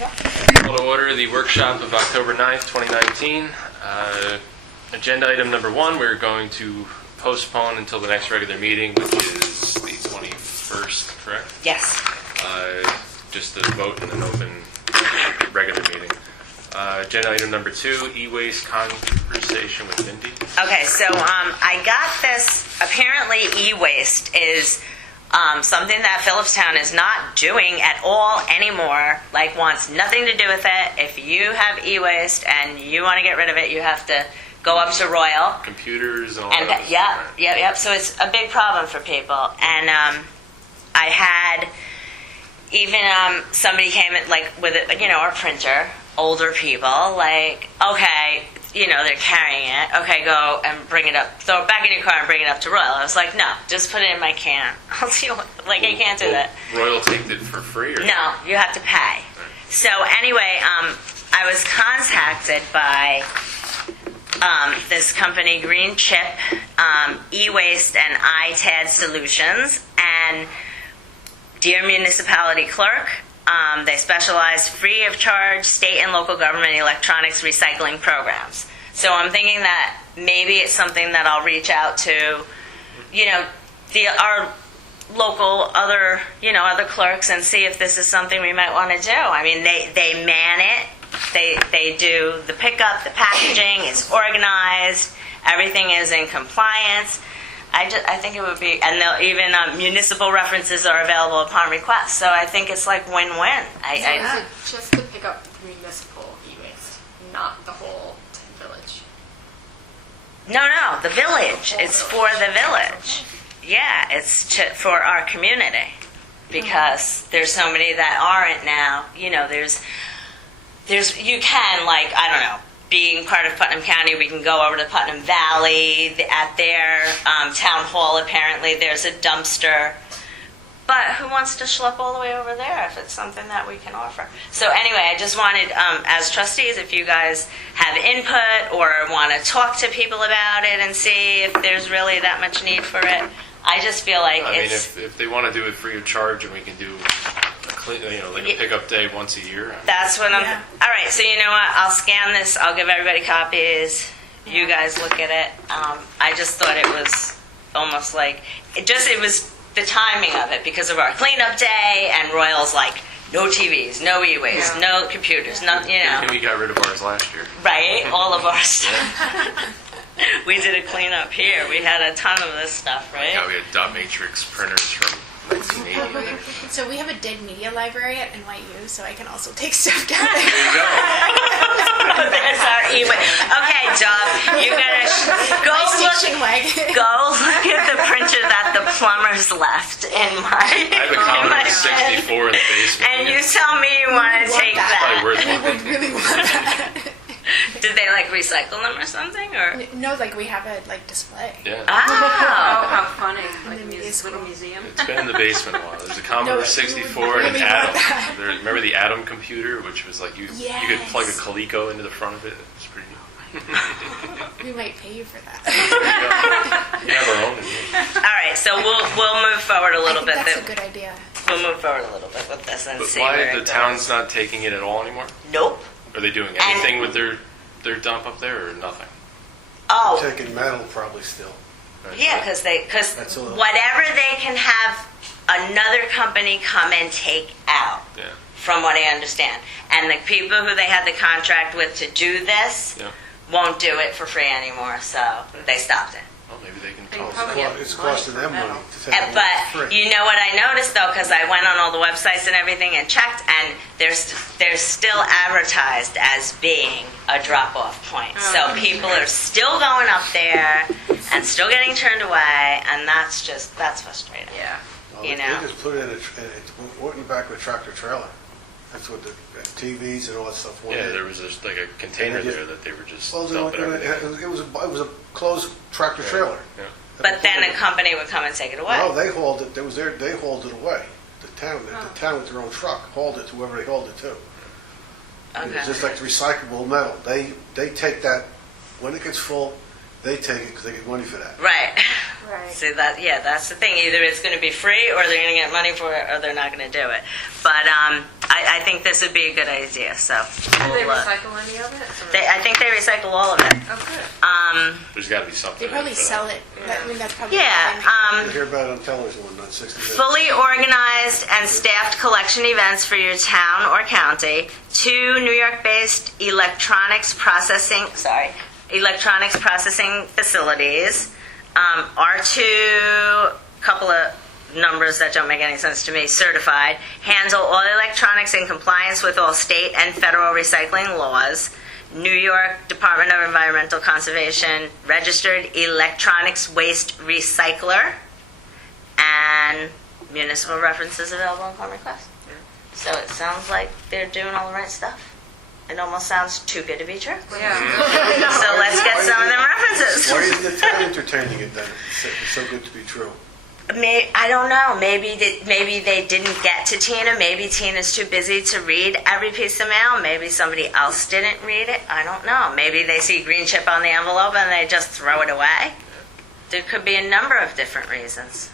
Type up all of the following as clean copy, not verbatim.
Call to order the workshop of October 9th, 2019. Agenda item number 1, we're going to postpone until the next regular meeting, which is the 21st, correct? Yes. Just a vote in an open regular meeting. Agenda item number 2, e-waste conversation with Mindy. Okay, so I got this. Apparently, e-waste is something that Phillipstown is not doing at all anymore, like wants nothing to do with it. If you have e-waste and you want to get rid of it, you have to go up to Royal. Computers and all And that. Yep. So it's a big problem for people. And I had even somebody came in, like with a printer. Older people, like, okay, they're carrying it. Okay, go and bring it up. Throw it back in your car and bring it up to Royal. I was like, no, just put it in my can. I'll see what, I can't do that. Royal take it for free? Or No, you have to pay. So anyway, I was contacted by this company, Green Chip, E-Waste, and ITAD Solutions, and Dear Municipality Clerk. They specialize free of charge state and local government electronics recycling programs. So I'm thinking that maybe it's something that I'll reach out to, our local other clerks and see if this is something we might want to do. I mean, they man it. They do the pickup, the packaging. It's organized. Everything is in compliance. I think it would be, and they'll even municipal references are available upon request. So I think it's like win-win. Is it just to pick up municipal e-waste, not the whole village? No, the village. It's for the village. Yeah, it's for our community because there's so many that aren't now. There's you can, like, I don't know. Being part of Putnam County, we can go over to Putnam Valley. At their town hall, apparently, there's a dumpster. But who wants to schlep all the way over there if it's something that we can offer? So anyway, I just wanted, as trustees, if you guys have input or want to talk to people about it and see if there's really that much need for it, I just feel like it's... if they want to do it free of charge and we can do a pickup day once a year. That's what I'm... Yeah. All right, so you know what? I'll scan this. I'll give everybody copies. You guys look at it. I just thought it was almost like... It was the timing of it because of our cleanup day and Royal's like, no TVs, no e-waste, no computers, no, And we got rid of ours last year. Right? All of our stuff. We did a cleanup here. We had a ton of this stuff, right? Yeah, we had dot matrix printers from 1980. So we have a dead media library at NYU, so I can also take stuff down there. There you go. There's our e-waste. Okay, Dub, you gotta go look at the printer that the plumbers left in my... I have a Commodore 64 in the basement. And you tell me you want to take that. Probably worth We would really want that. Did they recycle them or something, or? No, we have a display. Yeah. Oh, how funny! Like Like a little museum. It's been in the basement a while. There's a Commodore 64 and an Atom. Remember the Atom computer, which was like you could plug a Coleco into the front of it. It's pretty neat. We might pay you for that. We have our own. All right, so we'll move forward a little bit. That's a good idea. We'll move forward a little bit with this and But see why where the it town's goes. not taking it at all anymore? Nope. Are they doing anything with their dump up there or nothing? Oh, Taking metal probably still. yeah, because That's a little- whatever they can have another company come and take out, Yeah. from what I understand. And the people who they had the contract with to do this Yeah. won't do it for free anymore, so they stopped it. Well, maybe they can They tell us. probably that. get It's money costing for them money metal. to take it But for free. you know what I noticed though, because I went on all the websites and everything and checked, and they're still advertised as being a drop-off point. So people are still going up there and still getting turned away, and that's frustrating. Yeah. Well, you they know. just put it in went in back with a tractor trailer. That's what the TVs and all that stuff went Yeah, in. there was just like a container there that they were just Well, dumping everything. it was a closed tractor trailer. Yeah. But then a company would come and take it away. No, they hauled it. They hauled it away. The town with their own truck hauled it to whoever they hauled it to. Okay. It's just like the recyclable metal. They take that when it gets full. They take it because they get money for that. Right. Right. See that's the thing. Either it's going to be free, or they're going to get money for it, or they're not going to do it. But I think this would be a good idea, so. Do they we'll, recycle any of it? I think they recycle all of it. Oh, good. There's got to be something. They probably in it for sell that. it. I mean, that's probably Yeah, I hear about it on television one night, 60 minutes. fully organized and staffed collection events for your town or county. 2 New York-based electronics processing facilities. R2, couple of numbers that don't make any sense to me, certified. Handle all electronics in compliance with all state and federal recycling laws. New York Department of Environmental Conservation registered electronics waste recycler, and municipal references available upon request. So it sounds like they're doing all the right stuff. It almost sounds too good to be true. Yeah. So let's get some of them references. Why isn't the town entertaining it then? It's so good to be true. I don't know. Maybe they didn't get to Tina. Maybe Tina's too busy to read every piece of mail. Maybe somebody else didn't read it. I don't know. Maybe they see green chip on the envelope and they just throw it away. There could be a number of different reasons.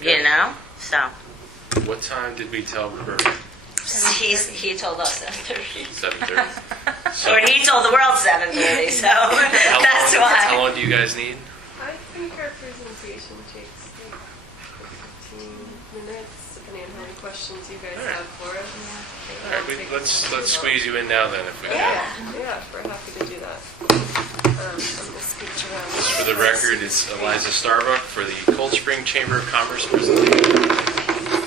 You know? So What time did we tell Roberto? he told us 7:30. 7:30. Or he told the world 7:30, so that's How why. long do you guys need? I think our presentation takes like 15 minutes, depending on how many questions you guys have for us. All right, let's squeeze you in now then if we can. Yeah, we're happy to do that. I'm gonna scooch around. Just for the record, it's Eliza Starbuck for the Cold Spring Chamber of Commerce presentation.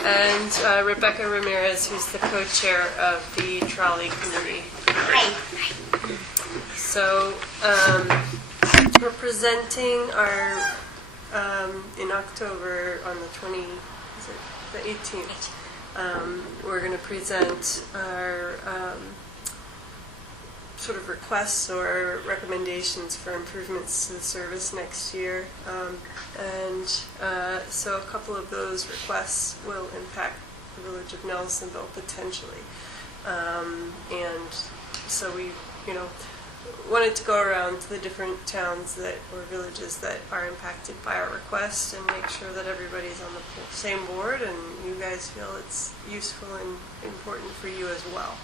And Rebecca Ramirez, who's the co-chair of the trolley committee. So we're presenting our in October on the 18th. We're going to present our sort of requests or recommendations for improvements to the service next year. So a couple of those requests will impact the village of Nelsonville potentially. And so we, wanted to go around to the different towns or villages that are impacted by our request and make sure that everybody's on the same board and you guys feel it's useful and important for you as well.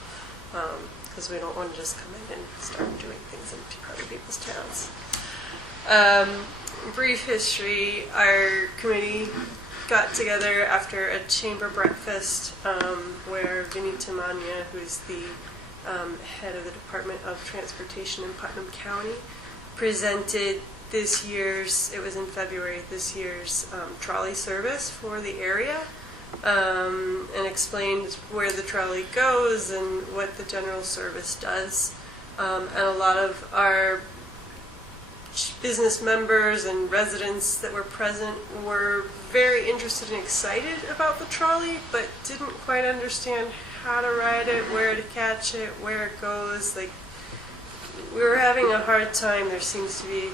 Because we don't want to just come in and start doing things in other people's towns. Brief history, our committee got together after a chamber breakfast where Vinny Timanya, who's the head of the Department of Transportation in Putnam County, presented this year's, it was in February, this year's trolley service for the area. And explained where the trolley goes and what the general service does. And a lot of our business members and residents that were present were very interested and excited about the trolley, but didn't quite understand how to ride it, where to catch it, where it goes. Like, we were having a hard time. There seems to be,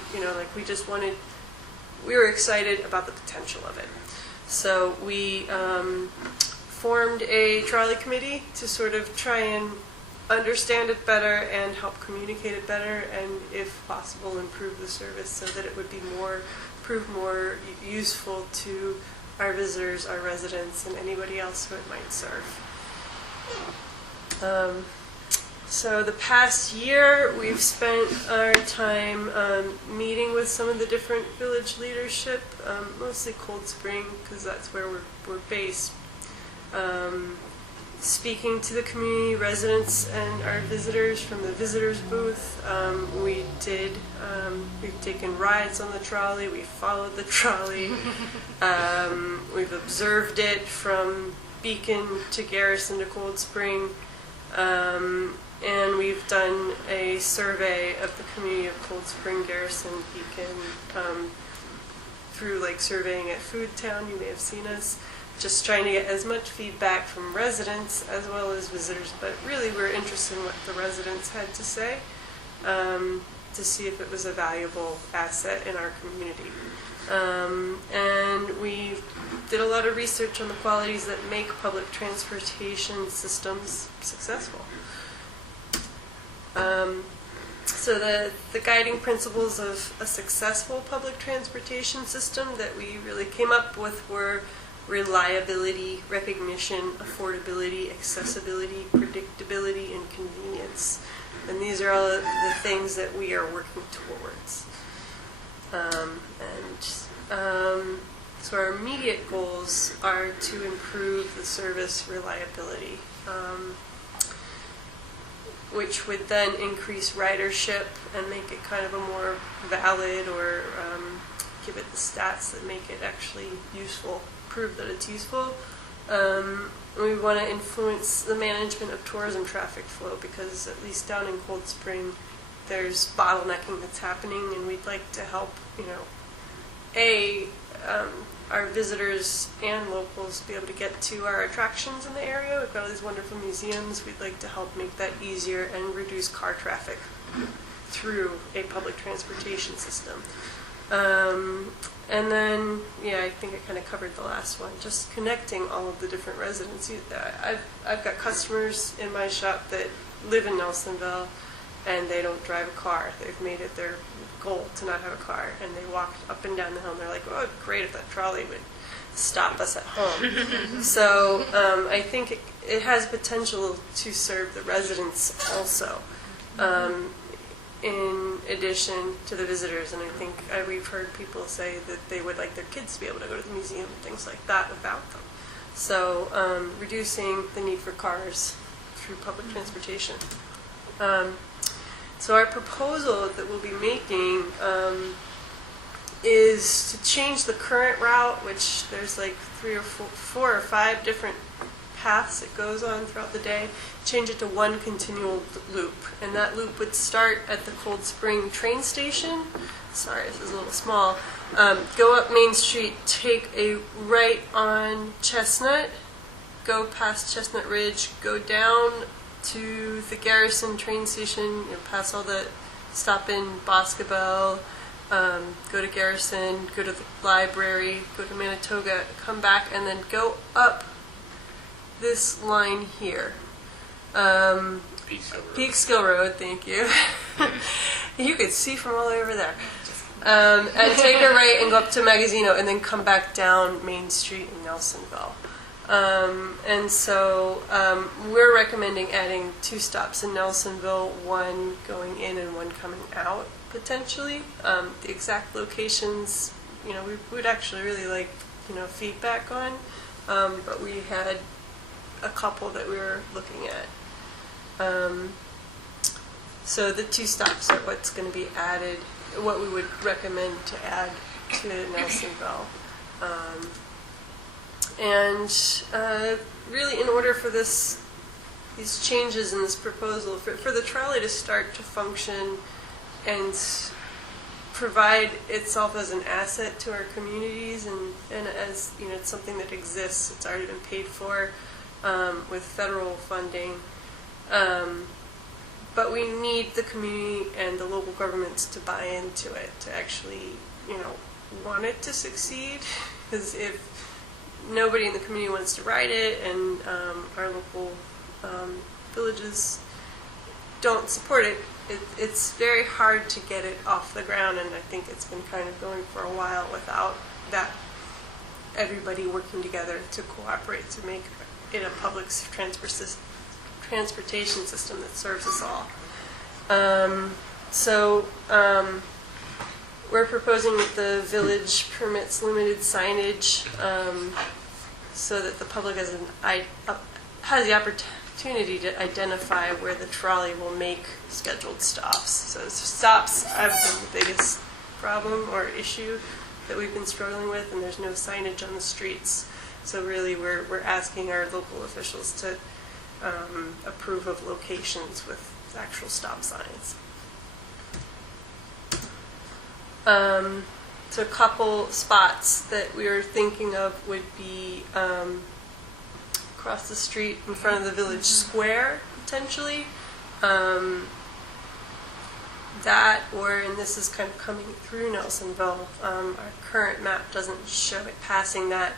we were excited about the potential of it. So we formed a trolley committee to sort of try and understand it better and help communicate it better and, if possible, improve the service so that it would be prove more useful to our visitors, our residents, and anybody else who it might serve. So the past year, we've spent our time meeting with some of the different village leadership, mostly Cold Spring, because that's where we're based. Speaking to the community residents and our visitors from the visitors booth. We've taken rides on the trolley, we followed the trolley, we've observed it from Beacon to Garrison to Cold Spring. And we've done a survey of the community of Cold Spring, Garrison, Beacon, through surveying at Food Town. You may have seen us, just trying to get as much feedback from residents as well as visitors. But really, we're interested in what the residents had to say to see if it was a valuable asset in our community. And we did a lot of research on the qualities that make public transportation systems successful. So the guiding principles of a successful public transportation system that we really came up with were reliability, recognition, affordability, accessibility, predictability, and convenience. And these are all the things that we are working towards. So our immediate goals are to improve the service reliability, which would then increase ridership and make it kind of a more valid, or give it the stats that make it actually useful, prove that it's useful. We want to influence the management of tourism traffic flow, because at least down in Cold Spring, there's bottlenecking that's happening, and we'd like to help, our visitors and locals be able to get to our attractions in the area. We've got all these wonderful museums. We'd like to help make that easier and reduce car traffic through a public transportation system. And then, I think I kind of covered the last one, just connecting all of the different residents. I've got customers in my shop that live in Nelsonville, and they don't drive a car. They've made it their goal to not have a car, and they walk up and down the hill, and they're like, oh, great if that trolley would stop us at home. So I think it has potential to serve the residents also, in addition to the visitors. And I think we've heard people say that they would like their kids to be able to go to the museum and things like that without them. So reducing the need for cars through public transportation. So our proposal that we'll be making is to change the current route, which there's like 3 or 4 or 5 different paths it goes on throughout the day, change it to one continual loop. And that loop would start at the Cold Spring train station. Sorry, this is a little small. Go up Main Street, take a right on Chestnut, go past Chestnut Ridge, go down to the Garrison train station, pass all the, stop in Boscobel, go to Garrison, go to the library, go to Manitoga, come back, and then go up this line here. Peekskill Road, thank you. You could see from all the way over there. And take a right and go up to Magazino, and then come back down Main Street in Nelsonville. And so we're recommending adding 2 stops in Nelsonville, one going in and one coming out, potentially. The exact locations, we would actually really like, feedback on, but we had a couple that we were looking at. So the 2 stops are what's going to be added, what we would recommend to add to Nelsonville. And really, in order for these changes in this proposal, for the trolley to start to function and provide itself as an asset to our communities, and as it's something that exists, it's already been paid for with federal funding. But we need the community and the local governments to buy into it, to actually, want it to succeed. Because if nobody in the community wants to ride it, and our local villages don't support it, it's very hard to get it off the ground. And I think it's been kind of going for a while without that everybody working together to cooperate to make it a public transportation system that serves us all. We're proposing that the village permits limited signage, so that the public has the opportunity to identify where the trolley will make scheduled stops. So stops have been the biggest problem or issue that we've been struggling with, and there's no signage on the streets. So really we're asking our local officials to approve of locations with actual stop signs. So a couple spots that we were thinking of would be across the street in front of the village square, potentially. That, and this is kind of coming through Nelsonville. Our current map doesn't show it passing that,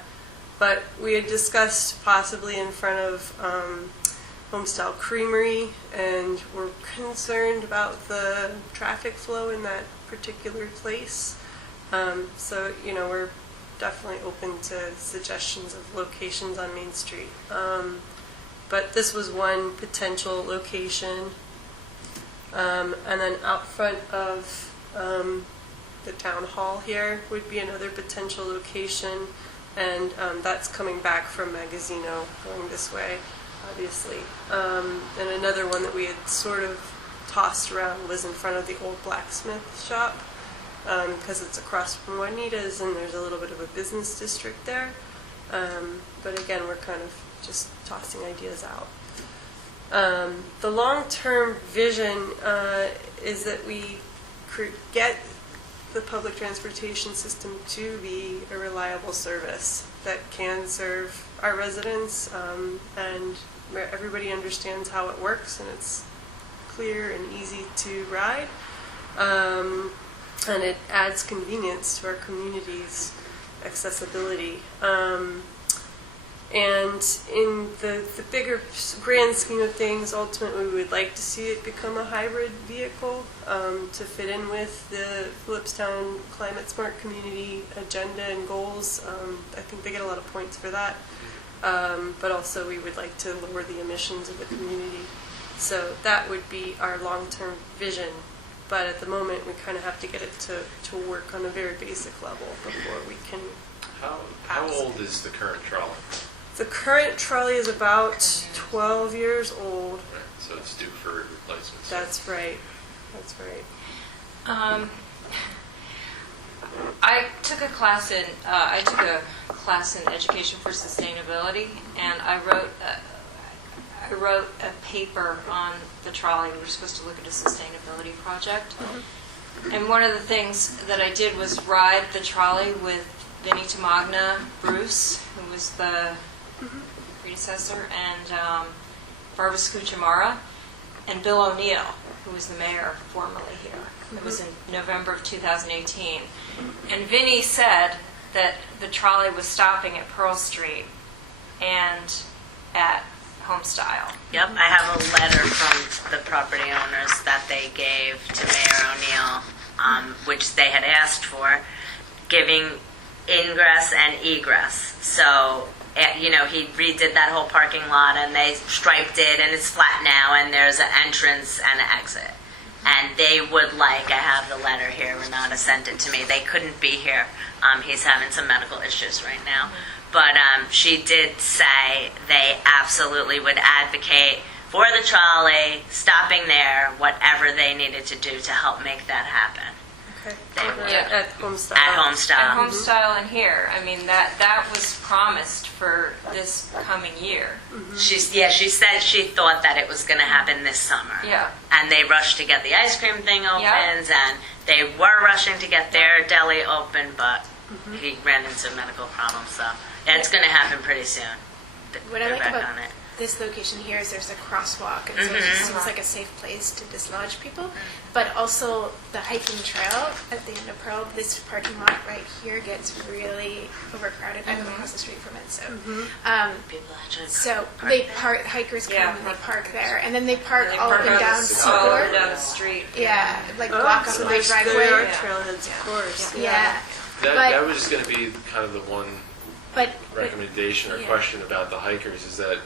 but we had discussed possibly in front of Homestyle Creamery, and we're concerned about the traffic flow in that particular place. So, we're definitely open to suggestions of locations on Main Street. But this was one potential location. And then out front of the town hall here would be another potential location. And that's coming back from Magazzino, going this way, obviously. And another one that we had sort of tossed around was in front of the old blacksmith shop, because it's across from Juanita's and there's a little bit of a business district there. But again, we're kind of just tossing ideas out. The long-term vision is that we get the public transportation system to be a reliable service that can serve our residents, and where everybody understands how it works and it's clear and easy to ride. And it adds convenience to our community's accessibility. And in the bigger grand scheme of things, ultimately we would like to see it become a hybrid vehicle to fit in with the Phillipstown Climate Smart Community agenda and goals. I think they get a lot of points for that. But also we would like to lower the emissions of the community. So that would be our long-term vision. But at the moment, we kind of have to get it to work on a very basic level before we can. How old is the current trolley? The current trolley is about 12 years old. Right, so it's due for replacement. That's right. That's right. I took a class in education for sustainability, and I wrote a paper on the trolley. We were supposed to look at a sustainability project. And one of the things that I did was ride the trolley with Vinnie Tamagna, Bruce, who was the predecessor, and Barbara Scuchamara, and Bill O'Neill, who was the mayor formerly here. It was in November of 2018. And Vinnie said that the trolley was stopping at Pearl Street and at Homestyle. Yep, I have a letter from the property owners that they gave to Mayor O'Neill, which they had asked for, giving ingress and egress. So, he redid that whole parking lot and they striped it and it's flat now and there's an entrance and an exit. And they would like, I have the letter here, Renata sent it to me. They couldn't be here. He's having some medical issues right now. But she did say they absolutely would advocate for the trolley, stopping there, whatever they needed to do to help make that happen. Okay. They Over would. at Homestyle. At Homestyle. At Homestyle and here. I mean, that was promised for this coming year. She said she thought that it was going to happen this summer. Yeah. And they rushed to get the ice cream thing opened, Yeah. and they were rushing to get their deli open, but he ran into medical problems, so it's going to happen pretty soon. What I They're like back about on it. this location here is there's a crosswalk, and so it just seems like a safe place to dislodge people. But also the hiking trail at the end of Pearl, this parking lot right here gets really overcrowded. I live across the street from it, so People actually so park they there. hikers come Yeah, and they park there, and then they park They all park up and on down the- all up and Seaboard. down the street. Yeah, like Oh, block up so my there are driveway. trailheads, of course. Yeah, That but was going to be kind of the one but recommendation or yeah. question about the hikers, is that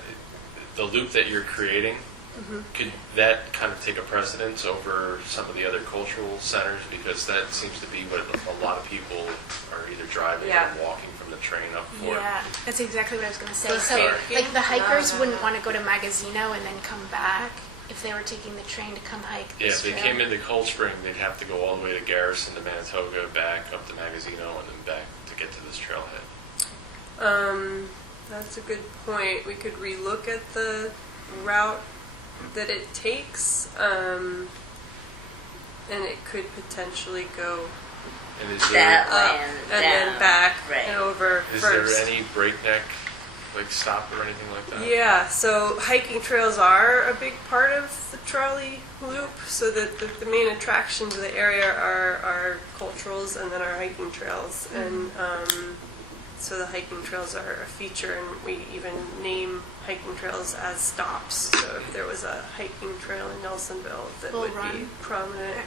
the loop that you're creating, could that kind of take a precedence over some of the other cultural centers? Because that seems to be what a lot of people are either driving Yeah. or walking from the train up for. yeah, that's exactly what I was going to say. The So, hiking? like the hikers No. wouldn't want to go to Magazzino and then come back if they were taking the train to come hike. Yeah, this if they trail. came into Cold Spring, they'd have to go all the way to Garrison to Manitoga, back up to Magazzino, and then back to get to this trailhead. That's a good point. We could relook at the route that it takes, and it could potentially go And is That there, way up and and down. then back Right. and over is first. there any breakneck stop or anything like that? Yeah, so hiking trails are a big part of the trolley loop. So that the main attractions of the area are culturals and then our hiking trails. And so the hiking trails are a feature, and we even name hiking trails as stops. So if there was a hiking trail in Nelsonville that Bull would be Run. prominent.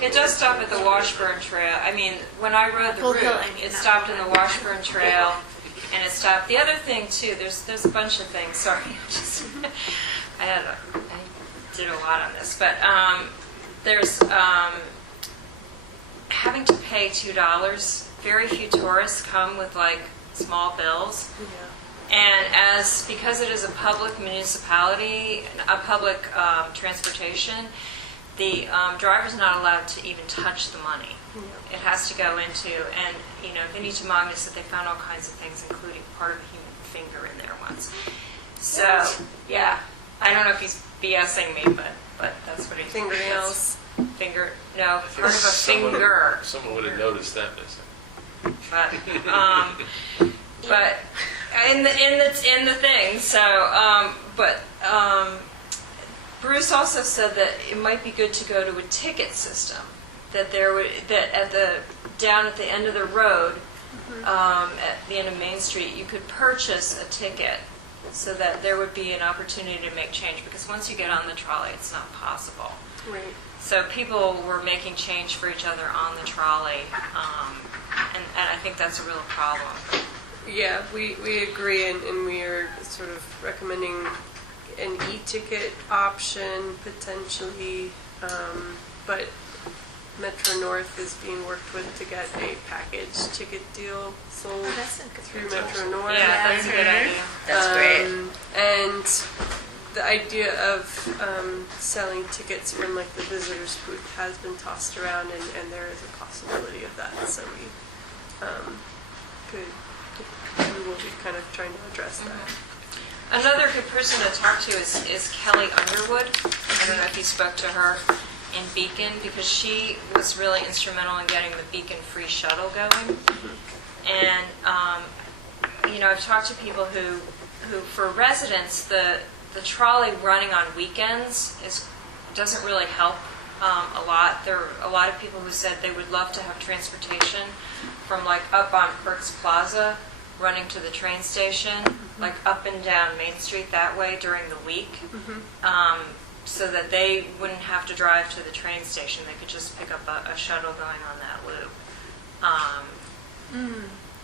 It does stop at the Washburn Trail. I mean, when I rode the Full route, Hill, I mean, it not stopped Bull in the Run. Washburn Trail, and it stopped. The other thing too, there's a bunch of things. Sorry, I did a lot on this, but there's having to pay $2. Very few tourists come with like small bills. Yeah. And because it is a public municipality, a public transportation, the driver's not allowed to even touch the money. Yeah. It has to go into, and Vinnie Tamagna said they found all kinds of things, including part of a human finger in there once. So, yeah, I don't know if he's BSing me, but that's what he Fingernails. No, part of a finger. Someone would have noticed that missing. But in the thing. So, Bruce also said that it might be good to go to a ticket system. That down at the end of the road, at the end of Main Street, you could purchase a ticket, so that there would be an opportunity to make change. Because once you get on the trolley, it's not possible. Right. So people were making change for each other on the trolley, and I think that's a real problem. Yeah, we agree, and we are sort of recommending an e-ticket option potentially, but Metro North is being worked with to get a package ticket deal sold That's a good through idea. Metro North. Yeah, that's a good idea. That's great. And the idea of selling tickets from like the visitors booth has been tossed around, and there is a possibility of that. So we will be kind of trying to address that. Another good person to talk to is Kelly Underwood. I don't know if you spoke to her in Beacon, because she was really instrumental in getting the Beacon free shuttle going. And I've talked to people who for residents, the trolley running on weekends doesn't really help a lot. There are a lot of people who said they would love to have transportation from like up on Perks Plaza running to the train station, like up and down Main Street that way during the week, so that they wouldn't have to drive to the train station. They could just pick up a shuttle going on that loop.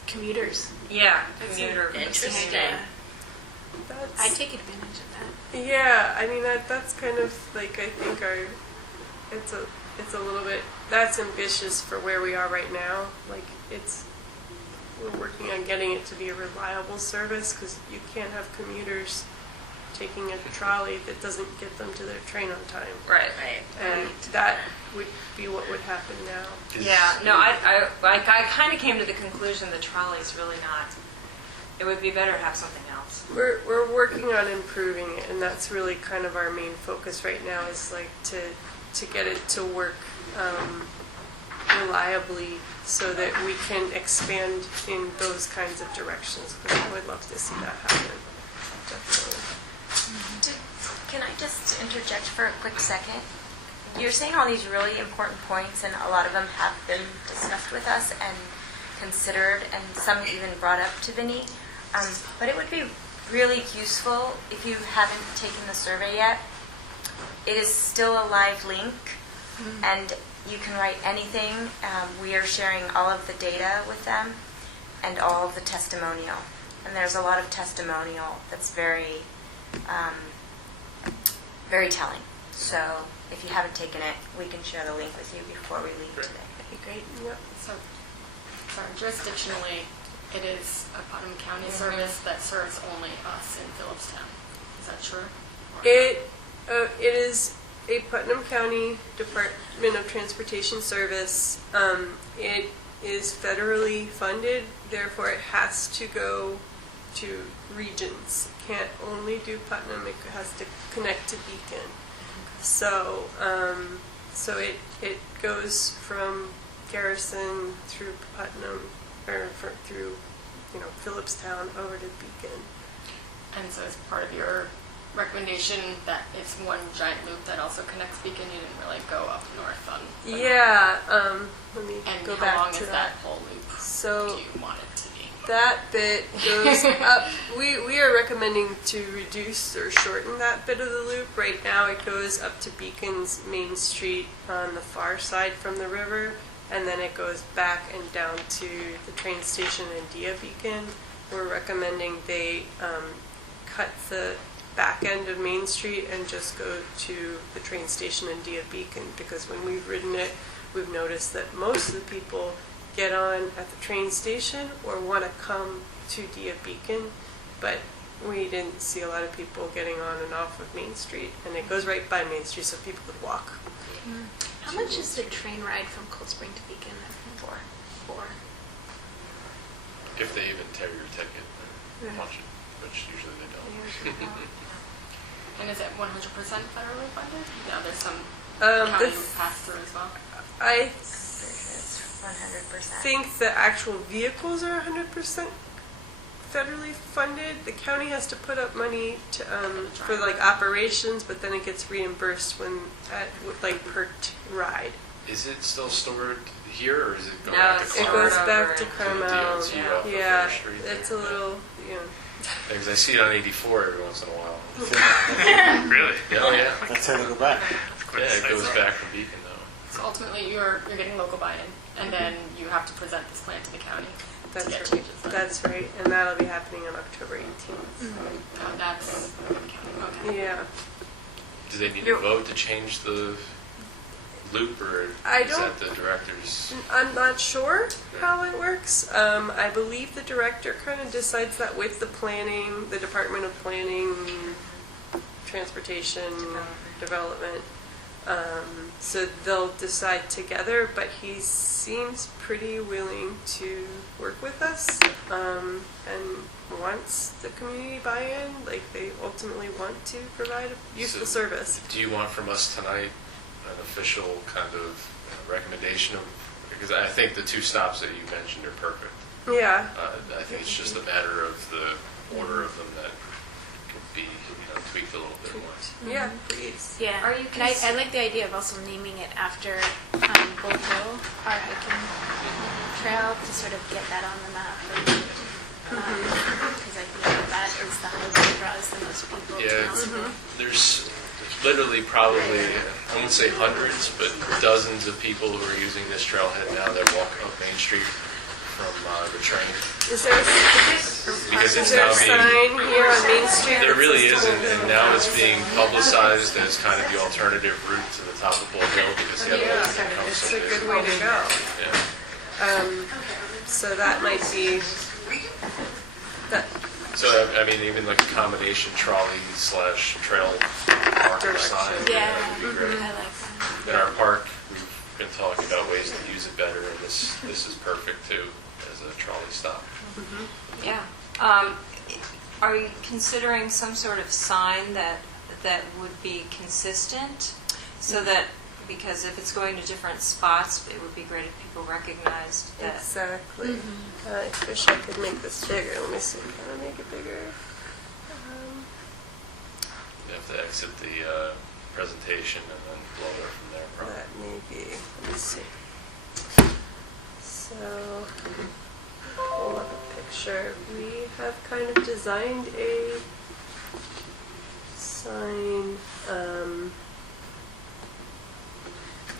Commuters. Yeah, That's commuter. Interesting. That's, I take advantage of that. yeah, I mean that's kind of like, I think it's a little bit, that's ambitious for where we are right now. Like we're working on getting it to be a reliable service, because you can't have commuters taking a trolley that doesn't get them to their train on time. Right. And that would be what would happen now. Yeah, no, I kind of came to the conclusion the trolley is really not. It would be better to have something else. We're working on improving it, and that's really kind of our main focus right now, is like to get it to work reliably, so that we can expand in those kinds of directions. Because I would love to see that happen. Definitely. Can I just interject for a quick second? You're saying all these really important points, and a lot of them have been discussed with us and considered, and some even brought up to Vinny. But it would be really useful if you haven't taken the survey yet. It is still a live link, and you can write anything. We are sharing all of the data with them and all of the testimonial. And there's a lot of testimonial that's very very telling. So if you haven't taken it, we can share the link with you before we leave today. That'd be great. Yep. So, sorry, jurisdictionally, it is a Putnam County service that serves only us in Phillipstown. Is that true? It is a Putnam County Department of Transportation service. It is federally funded, therefore it has to go to regions. It can't only do Putnam, it has to connect to Beacon. So it goes from Garrison through Putnam, or through Phillipstown over to Beacon. And so as part of your recommendation that it's one giant loop that also connects Beacon, you didn't really go up north on Yeah, let me And go how back long to is that whole loop So do you want it to be? That bit goes up. We are recommending to reduce or shorten that bit of the loop. Right now it goes up to Beacon's Main Street on the far side from the river, and then it goes back and down to the train station in Dia Beacon. We're recommending they cut the back end of Main Street and just go to the train station in Dia Beacon, because when we've ridden it, we've noticed that most of the people get on at the train station or want to come to Dia Beacon, but we didn't see a lot of people getting on and off of Main Street, and it goes right by Main Street so people could walk. How much is the train ride from Cold Spring to Beacon? For? If they even tear your ticket, punch it, which usually they don't. And is it 100% federally funded? No, there's some The county pass-through as well. I It's 100%. think the actual vehicles are 100% federally funded. The county has to put up money to, for like operations, but then it gets reimbursed when at like per ride. Is it still stored here, or is it going No, back to it's It Carmel? goes back to To the Carmel. DOT off of Yeah, Fair Street it's there? a little, Because I see it on 84 every once in a while. Really? Oh, yeah. That's how they go back. Yeah, it goes back from Beacon, though. So ultimately, you're getting local buy-in, and then you have to present this plan to the county That's to get right. changes done. That's right, and that'll be happening on October 18th. That's the county. Okay. Yeah. Do they need to vote to change the loop, or I is don't- that the director's? I'm not sure how it works. I believe the director kind of decides that with the planning, the Department of Planning, Transportation, Development. So they'll decide together, but he seems pretty willing to work with us, and wants the community buy-in. Like, they ultimately want to provide a useful So- service. Do you want from us tonight an official kind of recommendation of, because I think the two stops that you mentioned are perfect. Yeah. I think it's just a matter of the order of them that could be tweaked a little bit more. Yeah, please. Yeah. Are you And I like the idea of also naming it after Gold Hill, our hiking trail, to sort of get that on the map. Because I think that is the highway that draws the most people to Yeah, Nelsonville. there's literally probably, I won't say hundreds, but dozens of people who are using this trailhead now that walk up Main Street from the train. Is there Because a it's now sign being, here on Main Street? there that really says isn't, Gold and Hill? now it's being publicized as kind of the alternative route to the top of Bull Hill, because the other Yeah, one becomes it's so a big. good way to go. Yeah. So that might be, that, So, I mean, even like a combination trolley / trail marker sign. Yeah, would be great. I like that. In our park, we've been talking about ways to use it better, and this is perfect too, as a trolley stop. Yeah. Are you considering some sort of sign that would be consistent? So that, because if it's going to different spots, it would be great if people recognized that. exactly. I wish I could make this bigger. Let me see, can I make it bigger? You have to exit the presentation and then blow it from there, probably. That may be, let me see. So, pull up a picture. We have kind of designed a sign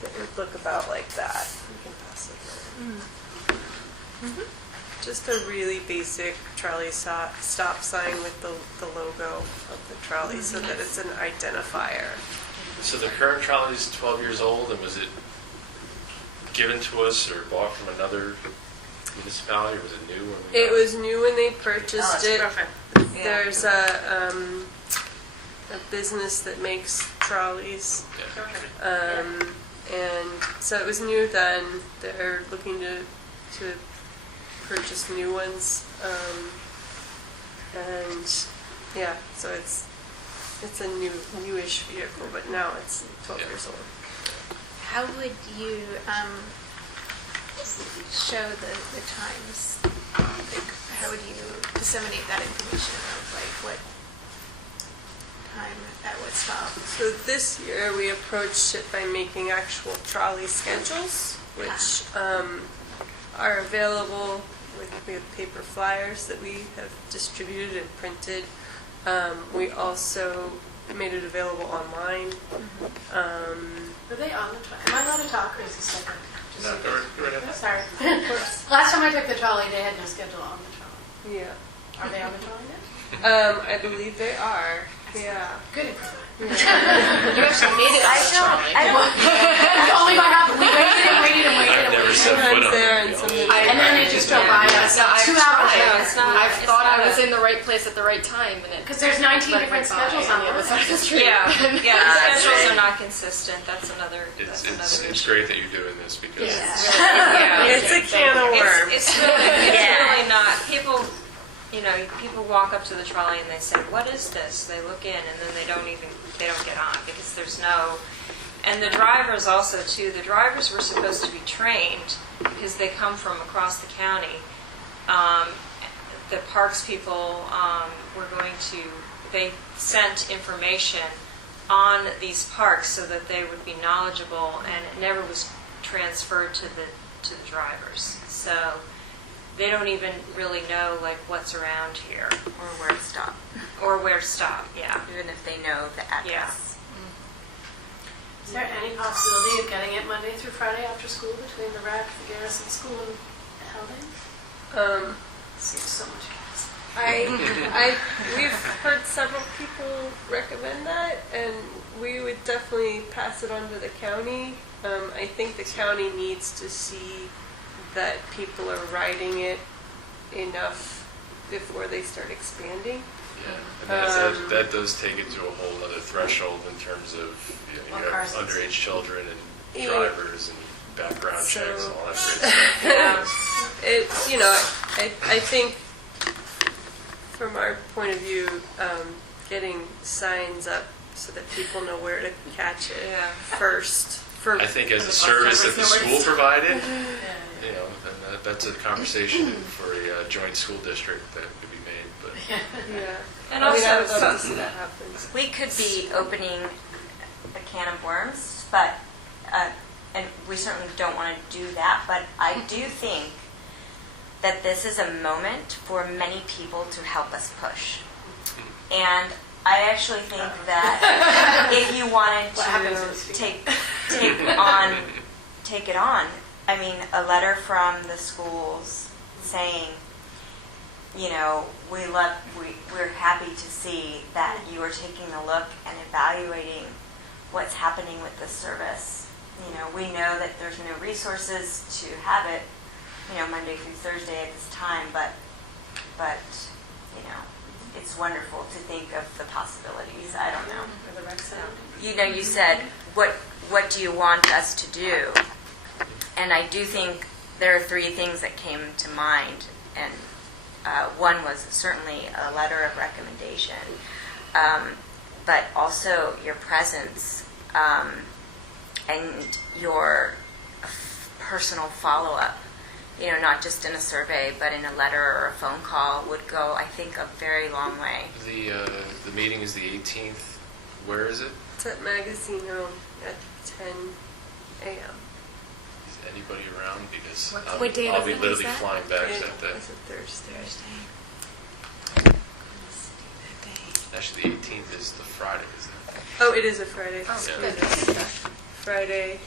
that would look about like that. You can pass it around. Just a really basic trolley stop sign with the logo of the trolley so that it's an identifier. So the current trolley is 12 years old, and was it given to us or bought from another municipality, or was it new when we It got was new when they purchased it. There's a business that makes trolleys. Yeah. And so it was new then. They're looking to purchase new ones. And yeah, so it's a newish vehicle, but now it's 12 Yeah. years old. How would you show the times? Like, how would you disseminate that information of like what time at what stop? So this year we approached it by making actual trolley schedules, which are available we have paper flyers that we have distributed and printed. We also made it available online. Are they on the trolley? Am I allowed to talk, or is this like a... No, go right ahead. Sorry. Last time I took the trolley, they had no schedule on the trolley. Yeah. Are they on the trolley now? I believe they are. Yeah. Good improvement. You actually made it on the trolley. Only by half. We waited and waited and waited. I've never set foot Sometimes on there it. and sometimes And then they just drove by us. No, I've 2 hours tried. later. It's not- I it's thought not I a- was in the right place at the right time, and it. Because there's 19 Let it different go by schedules on on the other the side of the street. Yeah, the schedules Right. are not consistent. That's another. It's, That's it's, another it's issue. great that you're doing this because Yeah. It's a can of worms. It's really, Yeah. really not. People, people walk up to the trolley and they say, "What is this?" They look in and then they don't get on because there's no. And the drivers also too. The drivers were supposed to be trained because they come from across the county. The parks people were going to. They sent information on these parks so that they would be knowledgeable, and it never was transferred to the drivers. So they don't even really know like what's around here Or where to stop, or where to stop. Yeah. even if they know the address. Is there any possibility of getting it Monday through Friday after school between the rec, the Garrison School, and Haldane? Seems so much gas. We've heard several people recommend that, and we would definitely pass it on to the county. I think the county needs to see that people are riding it enough before they start expanding. Yeah, and that does take it to a whole other threshold in terms of you have cars. underage children and Yeah. drivers and background So- checks and all that great stuff. I think from our point of view, getting signs up so that people know where to catch it Yeah. first. For I think as a service that the school provided, then that's a conversation for a joint school district that could be made. But yeah. And I would also, love to see that happens. We could be opening a can of worms, but, and we certainly don't want to do that, but I do think that this is a moment for many people to help us push. And I actually think that if you wanted to take it on, I mean, a letter from the schools saying, we're happy to see that you are taking a look and evaluating what's happening with this service. We know that there's no resources to have it, Monday through Thursday at this time, but it's wonderful to think of the possibilities. I don't know. For the rec center. You said, what do you want us to do? And I do think there are 3 things that came to mind, and one was certainly a letter of recommendation, but also your presence and your personal follow-up, not just in a survey, but in a letter or a phone call would go, I think, a very long way. the meeting is the 18th. Where is it? It's at Magazino at 10 a.m. Is anybody around? Because What day I'll of be the week is literally that? flying back It's that day. a Thursday. Actually, the 18th is the Friday, isn't it? Oh, it is a Friday. Yeah. Friday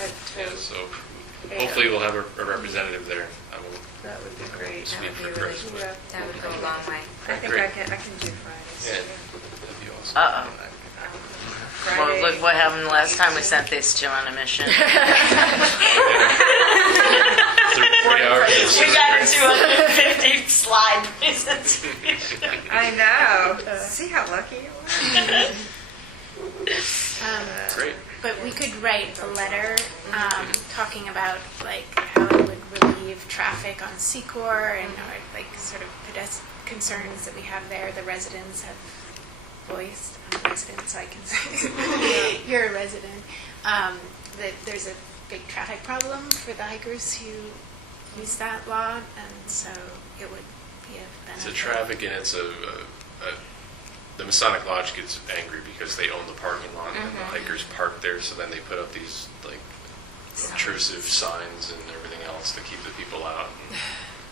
at 10. Yeah, so hopefully we'll have a representative there. I will That would be great. speak for be Chris. really- but- Yeah. That would go a long way. I think Great. I can do Fridays. Yeah, that'd be awesome. Uh-oh. Well, Friday. look what happened the last time we sent these two on a mission. 3 hours. We got a 250 slide presentation. I know. See how lucky you are? Great. But we could write a letter talking about like how it would relieve traffic on Secor and like sort of concerns that we have there. The residents have voiced. I'm a resident, so I can say you're a resident. That there's a big traffic problem for the hikers who use that law, and so it would be a It's benefit. a traffic and it's the Masonic Lodge gets angry because they own the parking lot and the hikers park there, so then they put up these like obtrusive signs and everything else to keep the people out. And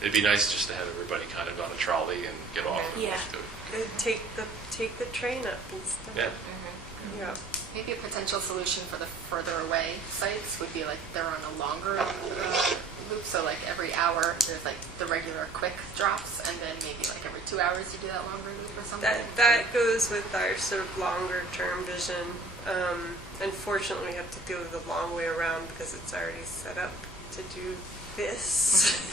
it'd be nice just to have everybody kind of on a trolley and get off and Yeah. move to it. Take the train up instead. Yeah. Yeah. Maybe a potential solution for the further away sites would be like they're on a longer loop, so like every hour there's like the regular quick drops, and then maybe like every 2 hours you do that longer loop or something. That goes with our sort of longer term vision. Unfortunately, we have to go the long way around because it's already set up to do this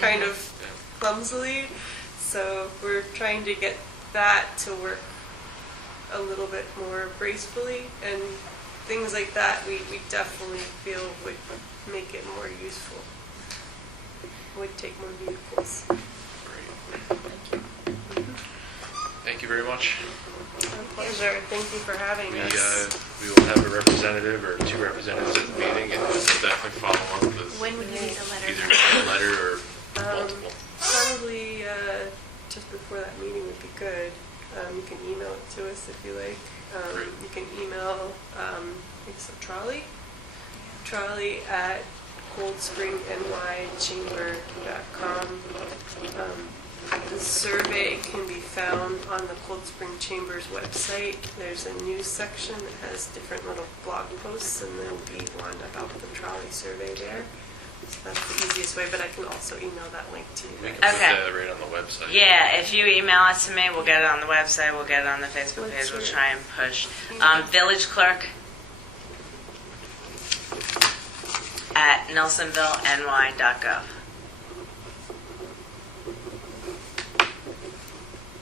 kind of clumsily. So we're trying to get that to work a little bit more gracefully, and things like that we definitely feel would make it more useful. Would take more vehicles. Great. Thank you very much. Our pleasure. Thank you for having us. We will have a representative or two representatives at the meeting, and we'll definitely follow up with When would you need a letter? either a letter or multiple. Probably just before that meeting would be good. You can email it to us if you like. Great. You can email it's a trolley at coldspringnychamber.com. The survey can be found on the Cold Spring Chamber's website. There's a news section that has different little blog posts, and there'll be one about the trolley survey there. So that's the easiest way, but I can also email that link to you We guys. can put Okay. that right on the website. Yeah, if you email it to me, we'll get it on the website, we'll get it on the Facebook page, we'll try and push. Village clerk at nelsonvilleny.gov.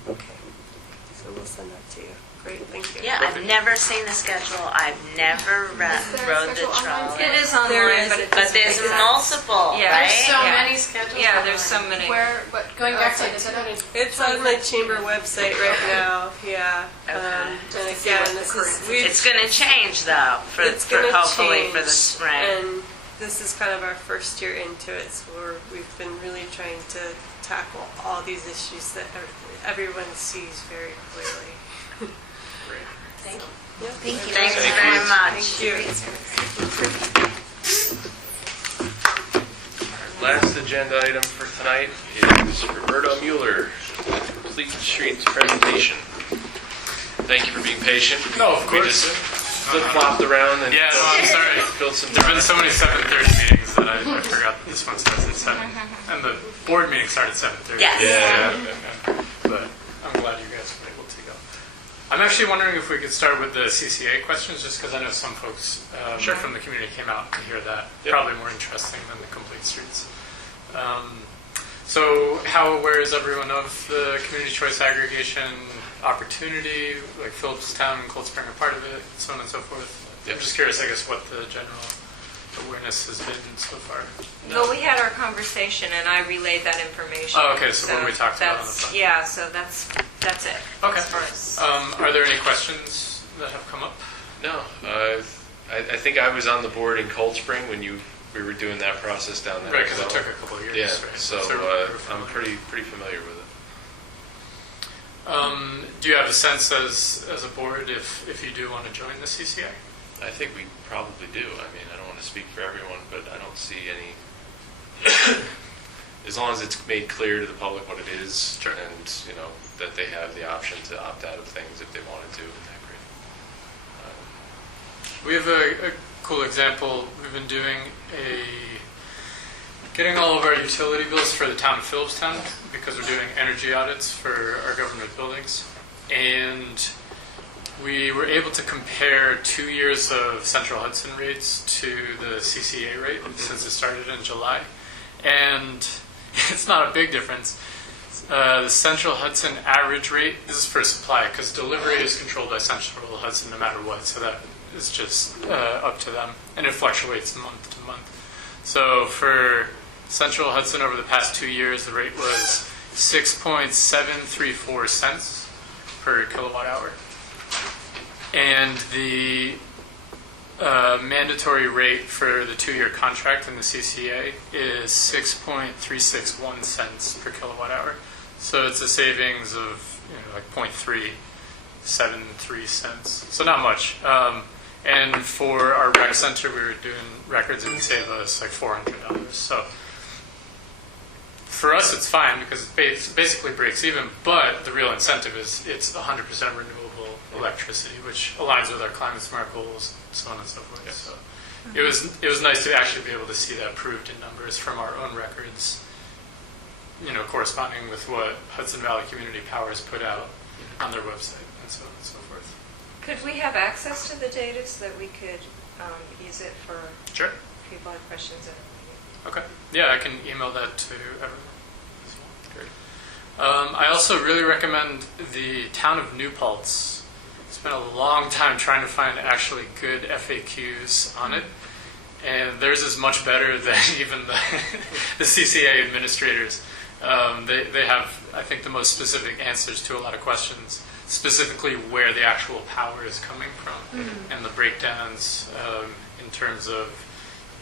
So we'll send that to you. Great, thank you. Yeah, I've never seen the schedule, I've never rode the trolley. It is online, There is, but But there's multiple, Yeah. right? There's so Yeah. many schedules. Yeah, there's so many. But Going back to It's on the chamber website right now, yeah. Okay. And again, this is, It's gonna change though, for it's gonna hopefully for the change, spring. And this is kind of our first year into it, so we've been really trying to tackle all these issues that everyone sees very clearly. Great. Thank you. Thank you Thank very you. much. Last agenda item for tonight is Roberto Mueller, Complete Streets presentation. Thank you for being patient. No, of We course. just flip-flopped around and Yeah, no, I'm sorry. filled some There've time. been so many 7:30 meetings that I forgot that this one starts at 7. And the board meeting started at 7:30. Yes. Yeah. But I'm glad you guys were able to go. I'm actually wondering if we could start with the CCA questions, just because I know some folks Sure. from the community came out to hear that. Yep. Probably more interesting than the complete streets. So how aware is everyone of the community choice aggregation opportunity? Like Phillipstown and Cold Spring are part of it, so on and so forth. Yep. I'm just curious, I guess, what the general awareness has been so far. Well, we had our conversation and I relayed that information. Oh, okay, so what we talked about on the that's- front. Yeah, so that's it. Okay. As far as, Are there any questions that have come up? No, I think I was on the board in Cold Spring when we were doing that process down there. Right, because it so- took a couple of years. Yeah, right? so we're I'm pretty familiar with it. Do you have a sense as a board if you do want to join the CCA? I think we probably do. I mean, I don't want to speak for everyone, but I don't see any. As long as it's made clear to the public what it is, Sure. and that they have the option to opt out of things if they wanted to. Isn't that great? We have a cool example. We've been getting all of our utility bills for the town of Phillipstown because we're doing energy audits for our government buildings. And we were able to compare 2 years of Central Hudson rates to the CCA rate since it started in July. And it's not a big difference. The Central Hudson average rate, this is for supply, because delivery is controlled by Central Hudson no matter what, so that is just up to them, and it fluctuates month to month. So for Central Hudson over the past 2 years, the rate was 6.734 cents per kilowatt hour. And the mandatory rate for the 2-year contract in the CCA is 6.361 cents per kilowatt hour. So it's a savings of like 0.373 cents. So not much. And for our rec center, we were doing records and it would save us like $400. So for us, it's fine because it basically breaks even, but the real incentive is it's 100% renewable electricity, which aligns with our climate smart goals, so on and so forth. Yes. So it was nice to actually be able to see that proved in numbers from our own records, corresponding with what Hudson Valley Community Powers put out on their website and so on and so forth. Could we have access to the data so that we could use it for Sure. people who have questions? Okay. Yeah, I can email that to everyone as well. Great. I also really recommend the town of New Paltz. It's been a long time trying to find actually good FAQs on it, and theirs is much better than even the CCA administrators. They have, I think, the most specific answers to a lot of questions, specifically where the actual power is coming from, and the breakdowns in terms of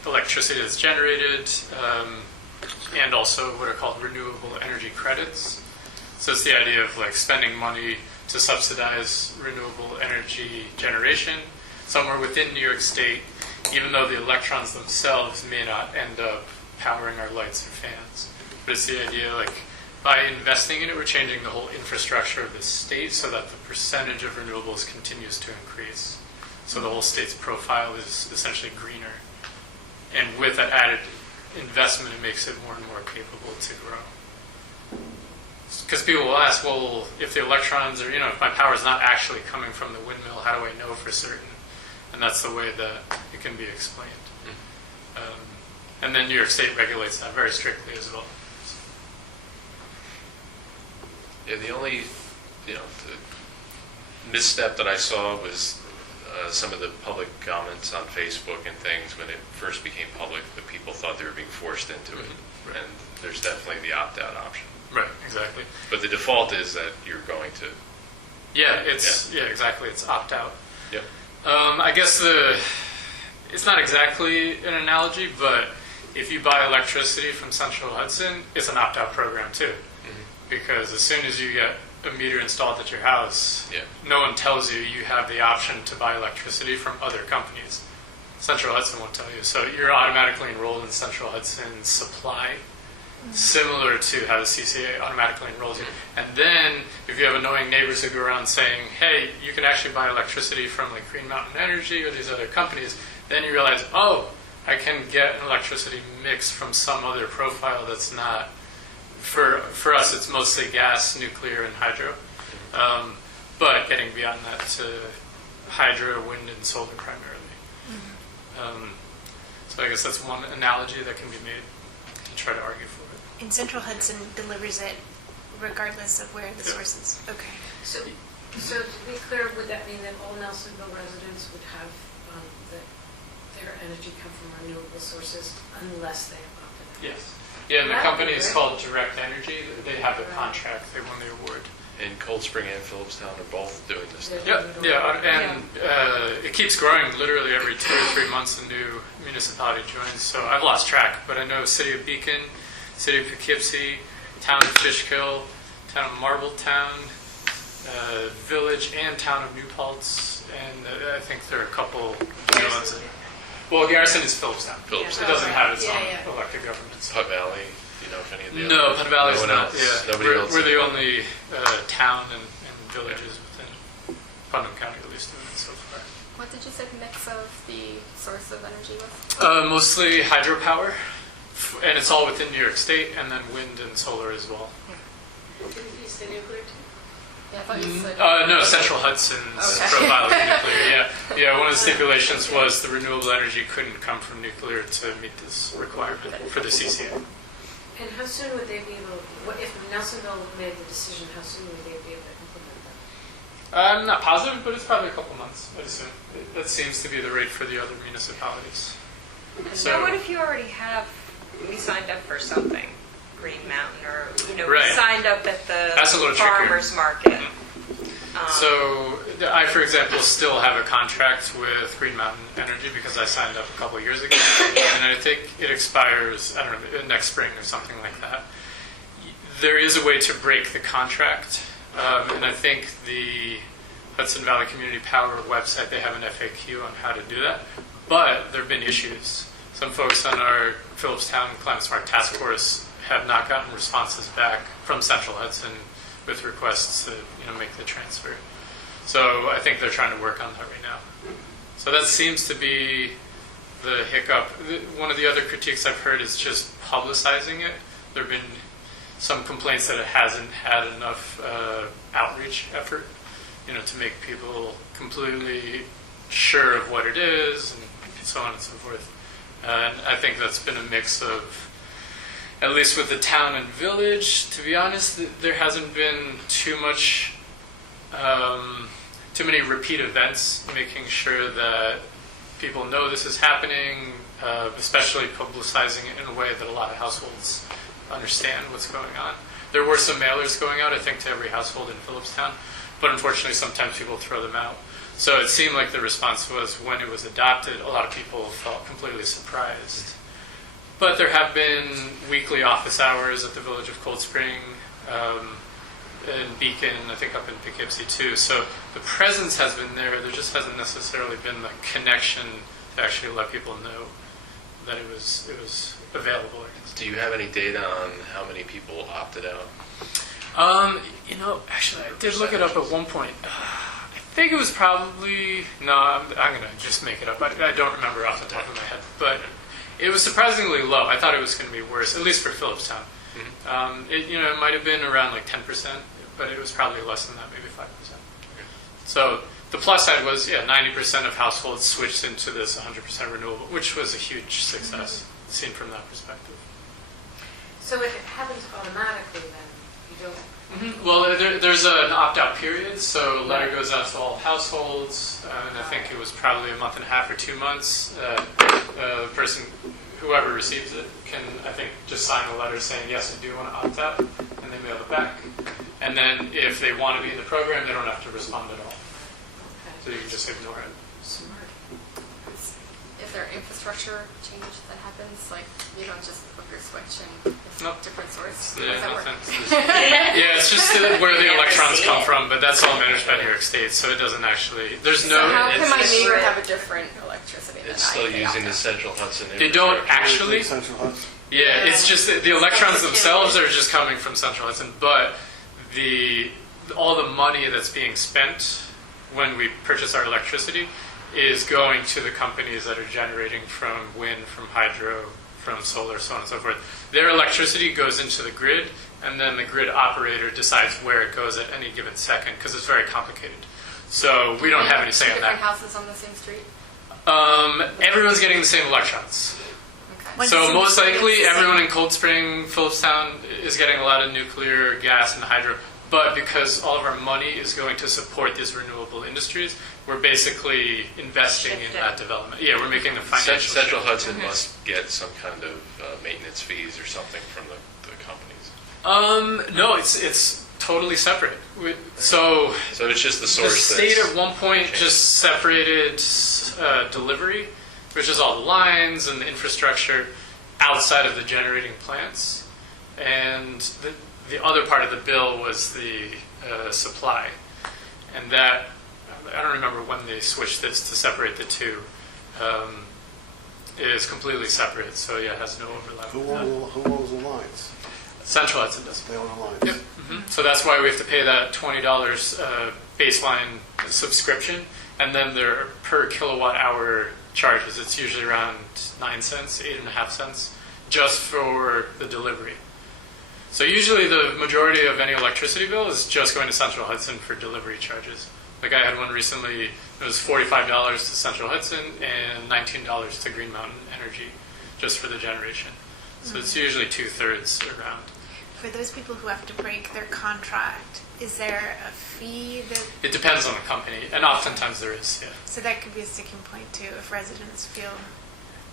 electricity that's generated, and also what are called renewable energy credits. So it's the idea of like spending money to subsidize renewable energy generation somewhere within New York State, even though the electrons themselves may not end up powering our lights and fans. But it's the idea, like, by investing in it, we're changing the whole infrastructure of the state so that the percentage of renewables continues to increase. So the whole state's profile is essentially greener. And with that added investment, it makes it more and more capable to grow. Because people will ask, well, if the electrons are, if my power is not actually coming from the windmill, how do I know for certain? And that's the way that it can be explained. And then New York State regulates that very strictly as well. Yeah, the only, the misstep that I saw was some of the public comments on Facebook and things when it first became public, that people thought they were being forced into it. Right. And there's definitely the opt-out option. Right, exactly. But the default is that you're going to. Yeah, exactly. It's opt-out. Yep. I guess it's not exactly an analogy, but if you buy electricity from Central Hudson, it's an opt-out program too. Because as soon as you get a meter installed at your house, no one tells you you have the option to buy electricity from other companies. Central Hudson won't tell you. So you're automatically enrolled in Central Hudson's supply, similar to how the CCA automatically enrolls you. And then if you have annoying neighbors who go around saying, hey, you can actually buy electricity from like Green Mountain Energy or these other companies, then you realize, oh, I can get an electricity mix from some other profile that's not. For us, it's mostly gas, nuclear, and hydro. But getting beyond that to hydro, wind, and solar primarily. So I guess that's one analogy that can be made to try to argue for it. And Central Hudson delivers it regardless of where the source is. Okay. So to be clear, would that mean that all Nelsonville residents would have their energy come from renewable sources unless they have opted out? Yes. Yeah, and the company is called Direct Energy. They have the contract. They won the award. And Cold Spring and Phillipstown are both doing this. And it keeps growing. Literally every 2 or 3 months, a new municipality joins. So I've lost track, but I know City of Beacon, City of Poughkeepsie, Town of Fishkill, Town of Marbletown, Village, and Town of New Paltz. And I think there are a couple new ones. Well, Garrison is Phillipstown. It doesn't have its own elected government. Putt Valley, if any of the No, other. Putt Valley's No one not. else. Yeah. Nobody else. We're the only town and villages within Putnam County, at least, doing it so far. What did you say the mix of the source of energy was? Mostly hydropower, and it's all within New York State, and then wind and solar as well. Didn't you say nuclear too? Yeah, I thought you said. No, Central Hudson's profile of nuclear. Yeah. One of the stipulations was the renewable energy couldn't come from nuclear to meet this requirement for the CCA. And how soon would they be able, if Nelsonville made the decision, how soon would they be able to implement that? I'm not positive, but it's probably a couple months, I'd assume. That seems to be the rate for the other municipalities. So what if you already we signed up for something, Green Mountain, or Right. we signed up at the That's a little trickier. farmer's market? So I, for example, still have a contract with Green Mountain Energy because I signed up a couple of years ago, and I think it expires, I don't know, next spring or something like that. There is a way to break the contract, and I think the Hudson Valley Community Power website, they have an FAQ on how to do that, but there have been issues. Some folks on our Phillipstown Climate Smart Task Force have not gotten responses back from Central Hudson with requests to make the transfer. So I think they're trying to work on that right now. So that seems to be the hiccup. One of the other critiques I've heard is just publicizing it. There have been some complaints that it hasn't had enough outreach effort, to make people completely sure of what it is and so on and so forth. And I think that's been a mix of, at least with the town and village, to be honest, there hasn't been too many repeat events, making sure that people know this is happening, especially publicizing it in a way that a lot of households understand what's going on. There were some mailers going out, I think, to every household in Phillipstown, but unfortunately sometimes people throw them out. So it seemed like the response was, when it was adopted, a lot of people felt completely surprised. But there have been weekly office hours at the village of Cold Spring, in Beacon, I think up in Poughkeepsie too. So the presence has been there. There just hasn't necessarily been the connection to actually let people know that it was available. Do you have any data on how many people opted out? Actually, I did look it up at one point. I think it was probably, no, I'm going to just make it up. I don't remember off the top of my head. But it was surprisingly low. I thought it was going to be worse, at least for Phillipstown. Mm-hmm. It might have been around like 10%, but it was probably less than that, maybe 5%. Okay. So the plus side was, 90% of households switched into this 100% renewable, which was a huge success, seen from that perspective. So if it happens automatically, then you don't... Mm-hmm. Well, there's an opt-out period, so a letter goes out to all households, and I think it was probably a month and a half or 2 months. The person, whoever receives it, can, I think, just sign a letter saying, yes, I do want to opt out, and they mail it back. And then if they want to be in the program, they don't have to respond at all. So you can just ignore it. Smart. Is there infrastructure change that happens? Like, you don't just flip your switch and it's a different source? How does that work? It's just where the electrons come from, but that's all managed by New York State, so it doesn't actually, there's no... So how can my neighbor have a different electricity than It's I still if they using opt the out? Central Hudson. They don't actually. Central Hudson. Yeah, it's just that the electrons themselves are just coming from Central Hudson, but all the money that's being spent when we purchase our electricity is going to the companies that are generating from wind, from hydro, from solar, so on and so forth. Their electricity goes into the grid, and then the grid operator decides where it goes at any given second, because it's very complicated. So we don't have any say on Different that. houses on the same street? Everyone's getting the same electrons. Okay. So most likely everyone in Cold Spring, Phillipstown is getting a lot of nuclear, gas, and hydro. But because all of our money is going to support these renewable industries, we're basically investing in that development. Yeah, we're making a financial Central shift. Hudson must get some kind of maintenance fees or something from the companies. No, it's totally separate. So it's just the the source. state that's at one point changed. just separated delivery, which is all the lines and the infrastructure outside of the generating plants, and the other part of the bill was the supply, and that, I don't remember when they switched this to separate the two, is completely separate, so it has no overlap. Who owns the lines? Central Hudson does. They own the lines. Yep. Mm-hmm. So that's why we have to pay that $20 baseline subscription, and then their per kilowatt hour charges. It's usually around 9 cents, 8.5 cents, just for the delivery. So usually the majority of any electricity bill is just going to Central Hudson for delivery charges. Like I had one recently, it was $45 to Central Hudson and $19 to Green Mountain Energy, just for the generation. So it's usually 2/3 around. For those people who have to break their contract, is there a fee that... It depends on the company, and oftentimes there is, yeah. So that could be a sticking point too, if residents feel...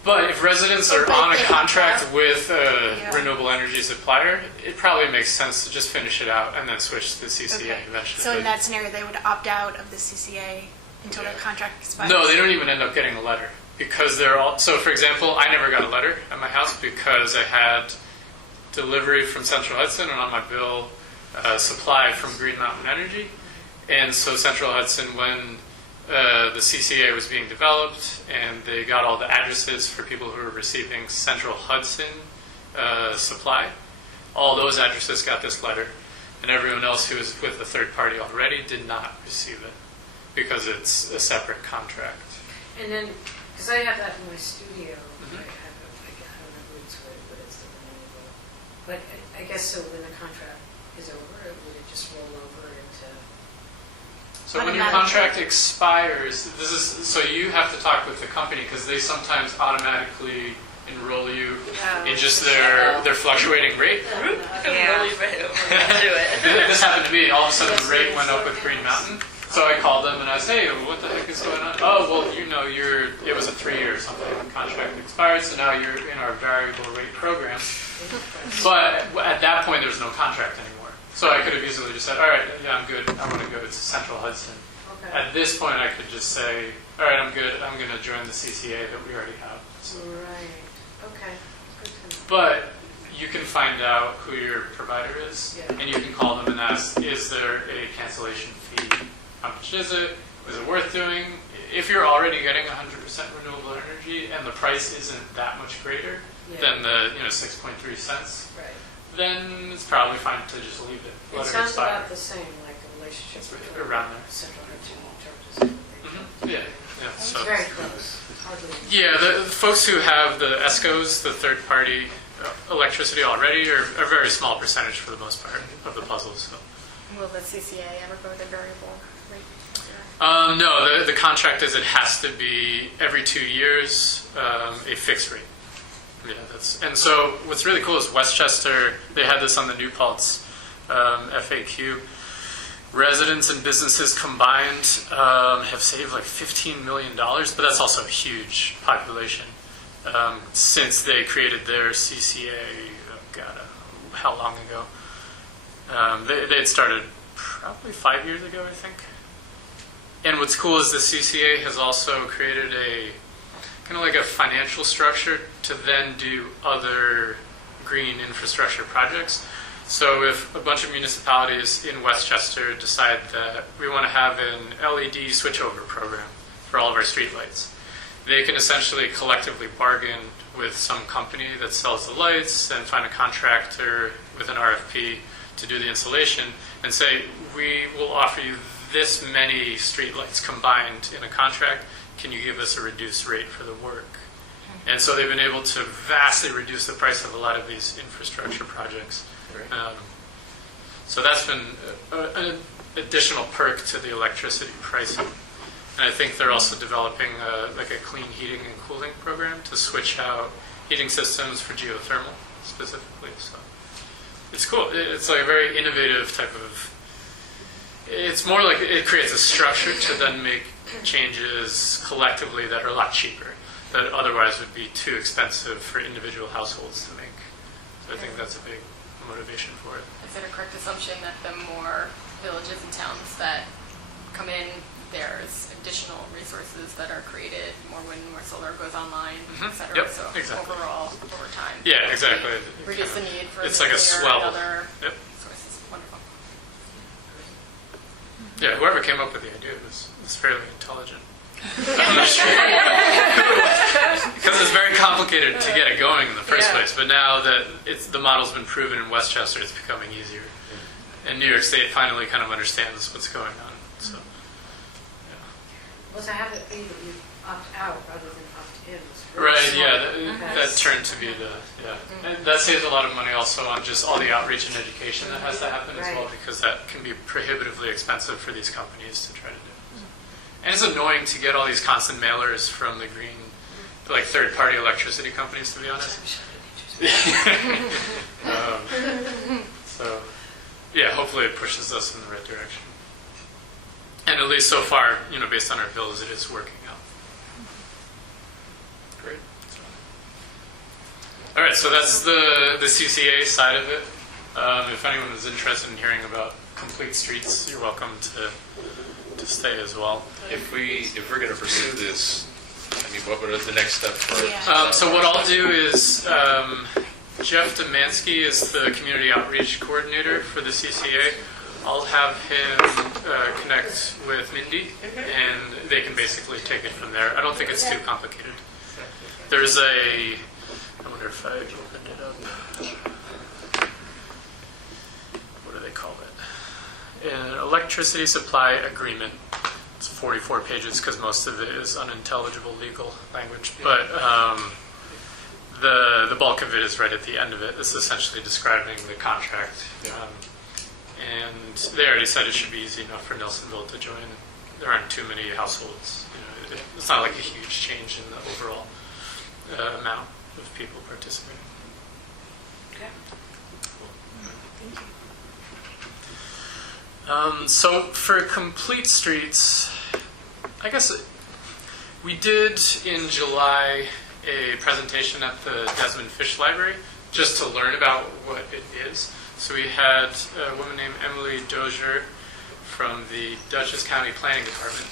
But if residents are But on a they- contract with a Yeah. renewable energy supplier, it probably makes sense to just finish it out and then switch to the CCA Okay. eventually. So in But- that scenario, they would opt out of the CCA until their contract expires? No, they don't even end up getting a letter because they're all. So, for example, I never got a letter at my house because I had delivery from Central Hudson and on my bill supply from Green Mountain Energy, and so Central Hudson, when the CCA was being developed and they got all the addresses for people who were receiving Central Hudson supply, all those addresses got this letter, and everyone else who was with the third party already did not receive it because it's a separate contract. And then, because I have that in my studio, I don't know who it's with, but it's the manual. But I guess so when the contract is over, would it just roll over into? So when your contract expires, so you have to talk with the company because they sometimes automatically enroll you in just their fluctuating rate. This happened to me. All of a sudden, the rate went up with Green Mountain. So I called them and I said, hey, what the heck is going on? Oh, well, it was a 3-year or something contract expired, so now you're in our variable rate program. But at that point, there's no contract anymore. So I could have easily just said, all right, yeah, I'm good. I want to go to Central Hudson. Okay. At this point, I could just say, all right, I'm good. I'm going to join the CCA that we already have. So. Right. Okay. Good to know. But you can find out who your provider is, Yeah. and you can call them and ask, is there a cancellation fee? How much is it? Is it worth doing? If you're already getting 100% renewable energy and the price isn't that much greater than the 6.3 cents, Right. then it's probably fine to just leave it. It Let it sounds expire. about the same, like the relationship It's between around there. Central Hudson charges. Yeah. It's So very close. Hardly. yeah, the folks who have the ESCOs, the third-party electricity already, are a very small percentage for the most part of the puzzle. So. Will the CCA ever go with a variable rate? No, the contract is it has to be every 2 years, a fixed rate. Yeah, and so what's really cool is Westchester, they had this on the New Paltz FAQ. Residents and businesses combined have saved like $15 million, but that's also a huge population. Since they created their CCA, how long ago? They had started probably 5 years ago, I think. And what's cool is the CCA has also created a kind of like a financial structure to then do other green infrastructure projects. So if a bunch of municipalities in Westchester decide that we want to have an LED switchover program for all of our streetlights, they can essentially collectively bargain with some company that sells the lights and find a contractor with an RFP to do the installation and say, we will offer you this many streetlights combined in a contract. Can you give us a reduced rate for the work? And so they've been able to vastly reduce the price of a lot of these infrastructure projects. So that's been an additional perk to the electricity pricing. And I think they're also developing like a clean heating and cooling program to switch out heating systems for geothermal specifically. So it's cool. It's like a very innovative type of. It's more like it creates a structure to then make changes collectively that are a lot cheaper, that otherwise would be too expensive for individual households to make. So I think that's a big motivation for it. Is it a correct assumption that the more villages and towns that come in, there's additional resources that are created, more wind, more solar goes online, et cetera? Yep, so exactly. overall, over time, Yeah, exactly. reduce the need for It's like a nuclear swell. and other Yep. sources. Wonderful. Yeah, whoever came up with the idea was fairly intelligent. Because it's very complicated to get it going in the first place. But now that the model's been proven in Westchester, it's becoming easier. And New York State finally kind of understands what's going on. So, Well, to have it be that you opt out rather than opt in. is really right, smart. yeah, that turned to be and that saves a lot of money also on just all the outreach and education that has to happen as well, because that can be prohibitively expensive for these companies to try to do. And it's annoying to get all these constant mailers from the green, like third-party electricity companies, to be honest. So, yeah, hopefully it pushes us in the right direction. And at least so far, based on our bills, it is working out. Great. All right, so that's the CCA side of it. If anyone is interested in hearing about complete streets, you're welcome to stay as well. If we're going to pursue this, what are the next steps for it? So what I'll do is Jeff Demansky is the community outreach coordinator for the CCA. I'll have him connect with Mindy, and they can basically take it from there. I don't think it's too complicated. There's I wonder if I opened it up. an electricity supply agreement. It's 44 pages because most of it is unintelligible legal language, but the bulk of it is right at the end of it. It's essentially describing the contract. And they already said it should be easy enough for Nelsonville to join. There aren't too many households. It's not like a huge change in the overall amount of people participating. So for complete streets, I guess we did in July a presentation at the Desmond Fish Library just to learn about what it is. So we had a woman named Emily Dozier from the Dutchess County Planning Department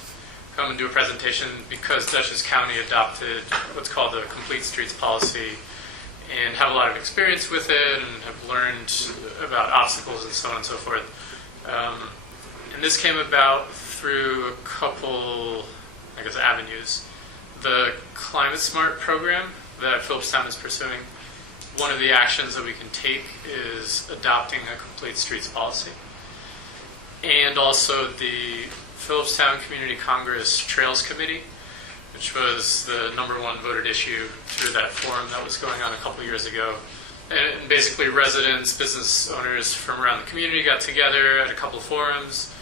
come and do a presentation because Dutchess County adopted what's called the Complete Streets Policy and have a lot of experience with it and have learned about obstacles and so on and so forth. And this came about through a couple, I guess, avenues. The Climate Smart program that Phillipstown is pursuing, one of the actions that we can take is adopting a complete streets policy. And also the Phillipstown Community Congress Trails Committee, which was the #1 voted issue through that forum that was going on a couple years ago. And basically residents, business owners from around the community got together at a couple forums,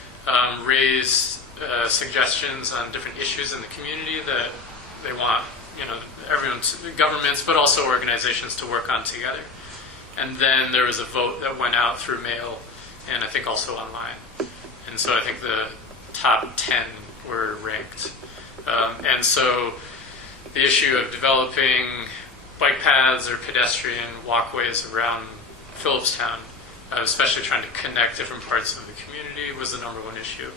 raised suggestions on different issues in the community that they want, everyone's governments, but also organizations to work on together. And then there was a vote that went out through mail and I think also online. And so I think the top 10 were ranked. And so the issue of developing bike paths or pedestrian walkways around Phillipstown, especially trying to connect different parts of the community, was the #1 issue.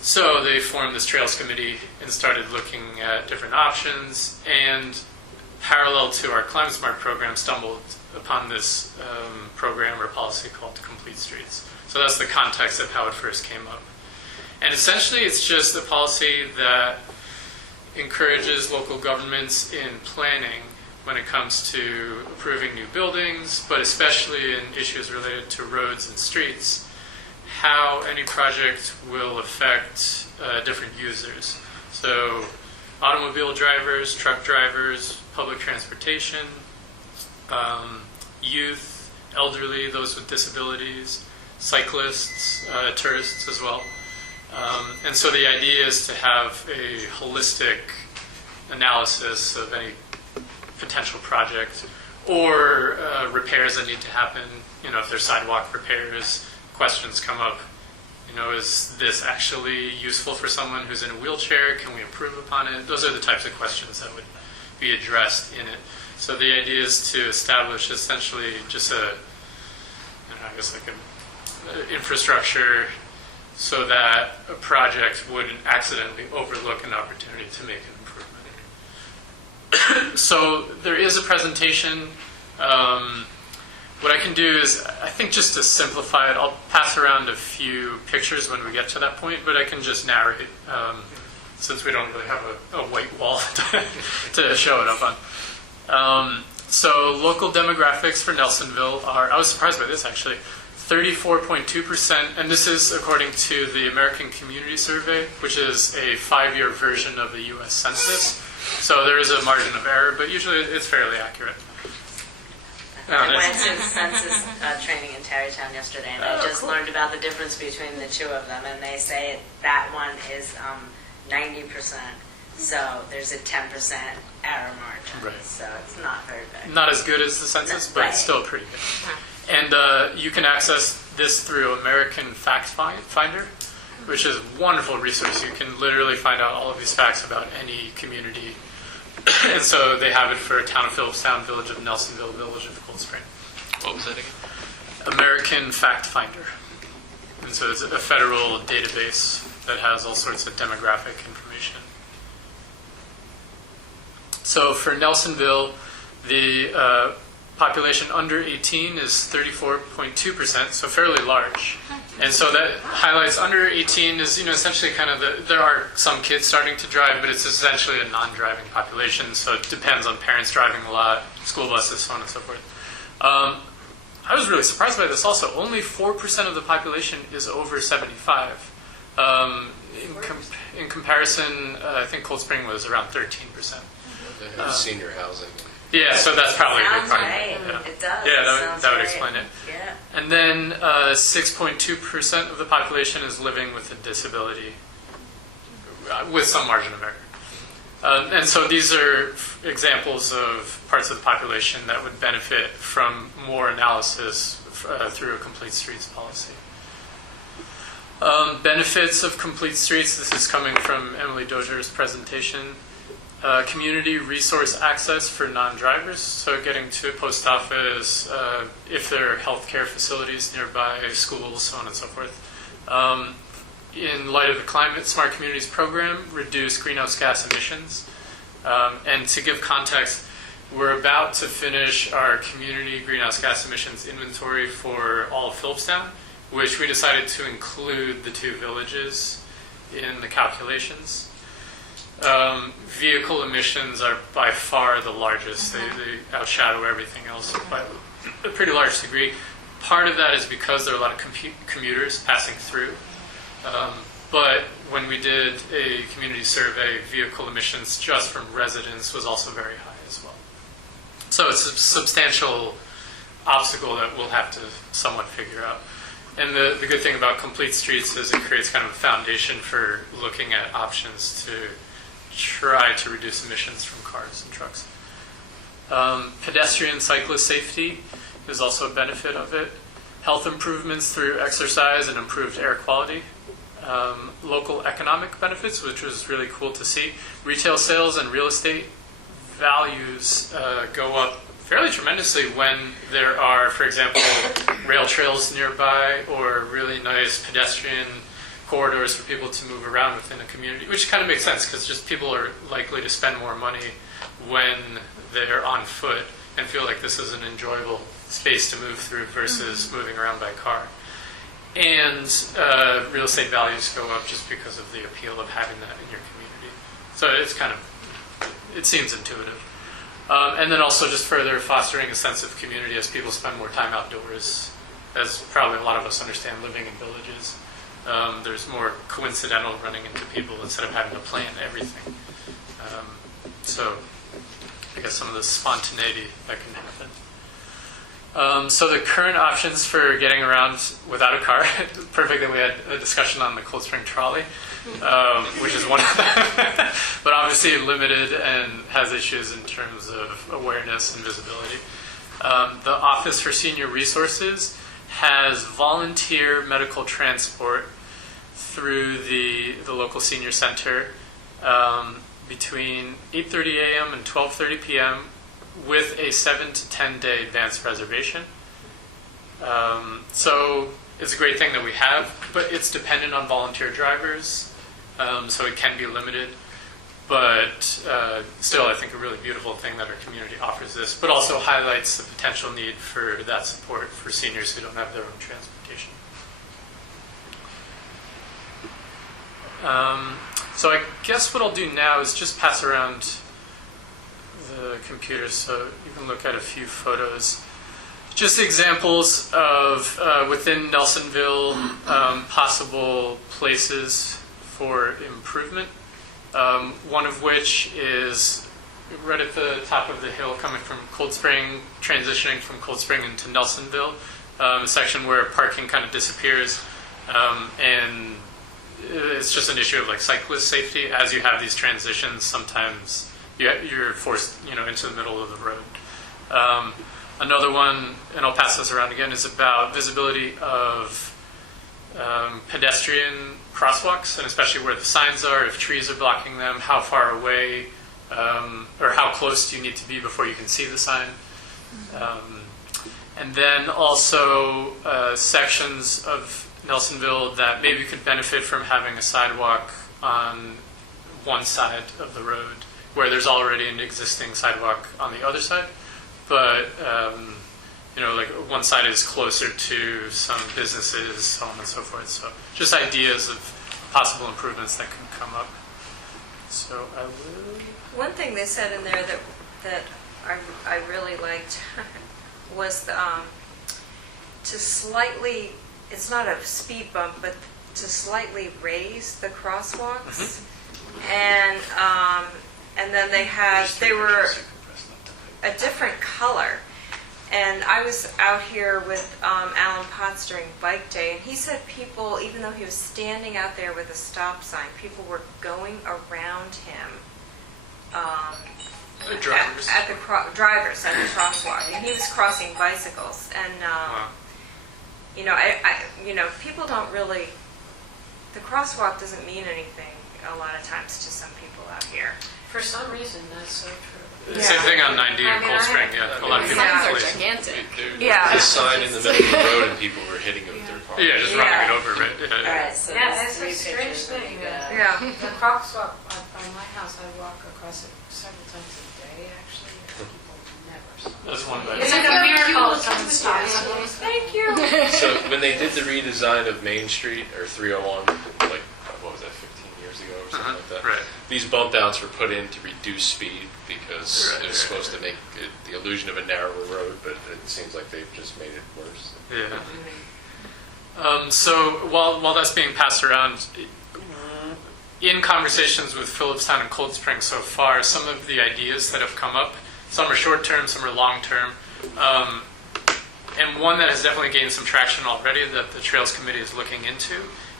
So they formed this Trails Committee and started looking at different options, and parallel to our Climate Smart program, stumbled upon this program or policy called Complete Streets. So that's the context of how it first came up. And essentially it's just a policy that encourages local governments in planning when it comes to approving new buildings, but especially in issues related to roads and streets, how any project will affect different users. So automobile drivers, truck drivers, public transportation, youth, elderly, those with disabilities, cyclists, tourists as well. And so the idea is to have a holistic analysis of any potential project or repairs that need to happen. If there's sidewalk repairs, questions come up. Is this actually useful for someone who's in a wheelchair? Can we improve upon it? Those are the types of questions that would be addressed in it. So the idea is to establish essentially just an infrastructure so that a project wouldn't accidentally overlook an opportunity to make an improvement. So there is a presentation. What I can do is, I think just to simplify it, I'll pass around a few pictures when we get to that point, but I can just narrate since we don't really have a white wall to show it up on. So local demographics for Nelsonville are, I was surprised by this actually, 34.2%, and this is according to the American Community Survey, which is a 5-year version of the U.S. Census. So there is a margin of error, but usually it's fairly accurate. I went to census training in Tarrytown yesterday, and I just learned about the difference between the two of them, and they say that one is 90%, so there's a 10% error margin. Right. So it's not very big. Not as good as the census, but it's still pretty good. And you can access this through American Fact Finder, which is a wonderful resource. You can literally find out all of these facts about any community. And so they have it for Town of Phillipstown, Village of Nelsonville, Village of Cold Spring. What was that again? American Fact Finder. And so it's a federal database that has all sorts of demographic information. So for Nelsonville, the population under 18 is 34.2%, so fairly large. And so that highlights under 18 is, essentially kind of there are some kids starting to drive, but it's essentially a non-driving population, so it depends on parents driving a lot, school buses, so on and so forth. I was really surprised by this also. Only 4% of the population is over 75. In comparison, I think Cold Spring was around 13%. They have senior housing. Yeah, so that's probably a big Sounds part. right. Yeah. It does. Yeah, Sounds that would right. explain it. Yeah. And then 6.2% of the population is living with a disability, with some margin of error. And so these are examples of parts of the population that would benefit from more analysis through a complete streets policy. Benefits of complete streets, this is coming from Emily Dozier's presentation. Community resource access for non-drivers, so getting to a post office, if there are healthcare facilities nearby, schools, so on and so forth. In light of the Climate Smart Communities program, reduce greenhouse gas emissions. And to give context, we're about to finish our community greenhouse gas emissions inventory for all of Phillipstown, which we decided to include the 2 villages in the calculations. Vehicle emissions are by far the largest. They outshadow everything else by a pretty large degree. Part of that is because there are a lot of commuters passing through. But when we did a community survey, vehicle emissions just from residents was also very high as well. So it's a substantial obstacle that we'll have to somewhat figure out. And the good thing about complete streets is it creates kind of a foundation for looking at options to try to reduce emissions from cars and trucks. Pedestrian cyclist safety is also a benefit of it. Health improvements through exercise and improved air quality. Local economic benefits, which was really cool to see. Retail sales and real estate values go up fairly tremendously when there are, for example, rail trails nearby or really nice pedestrian corridors for people to move around within a community, which kind of makes sense because just people are likely to spend more money when they're on foot and feel like this is an enjoyable space to move through versus moving around by car. And real estate values go up just because of the appeal of having that in your community. So it's kind of, it seems intuitive. And then also just further fostering a sense of community as people spend more time outdoors, as probably a lot of us understand living in villages. There's more coincidental running into people instead of having to plan everything. So I guess some of the spontaneity that can happen. So the current options for getting around without a car, perfect that we had a discussion on the Cold Spring trolley, which is one of them, but obviously limited and has issues in terms of awareness and visibility. The Office for Senior Resources has volunteer medical transport through the local senior center between 8:30 a.m. and 12:30 p.m. with a 7 to 10 day advance reservation. So it's a great thing that we have, but it's dependent on volunteer drivers, so it can be limited. But still, I think a really beautiful thing that our community offers this, but also highlights the potential need for that support for seniors who don't have their own transportation. So I guess what I'll do now is just pass around the computer so you can look at a few photos. Just examples of within Nelsonville possible places for improvement. One of which is right at the top of the hill coming from Cold Spring, transitioning from Cold Spring into Nelsonville, a section where parking kind of disappears, and it's just an issue of like cyclist safety. As you have these transitions, sometimes you're forced, into the middle of the road. Another one, and I'll pass this around again, is about visibility of pedestrian crosswalks, and especially where the signs are, if trees are blocking them, how far away or how close do you need to be before you can see the sign. And then also sections of Nelsonville that maybe could benefit from having a sidewalk on one side of the road where there's already an existing sidewalk on the other side, but like one side is closer to some businesses, so on and so forth. So just ideas of possible improvements that can come up. So I will. One thing they said in there that I really liked was to slightly, it's not a speed bump, but to slightly raise the crosswalks. And then they were a different color. And I was out here with Alan Potts during Bike Day, and he said people, even though he was standing out there with a stop sign, people were going around him. Drivers. Drivers at the crosswalk, and he was crossing bicycles. And people don't really. The crosswalk doesn't mean anything a lot of times to some people out here. For some reason, that's so true. Same thing on 90 in Cold Spring. Yeah, a lot of people. Signs are police. gigantic. The sign in the middle of the road and people were hitting it with their cars. Yeah, just running it over, right? Yeah, All yeah. right, so Yeah, there's that's a three strange pictures that thing. you got. Yeah. The crosswalk on my house, I walk across it several times a day, actually. and People never stop. That's one It's bad. like a miracle someone stops. Thank you. So when they did the redesign of Main Street or 301, like what was that, 15 years ago or something like that? Right. These bump downs were put in to reduce speed because Right, it was supposed to make it the illusion of a narrower road, but it seems like they've just made it worse. Yeah. So while that's being passed around, in conversations with Phillipstown and Cold Spring so far, some of the ideas that have come up, some are short term, some are long term, and one that has definitely gained some traction already that the Trails Committee is looking into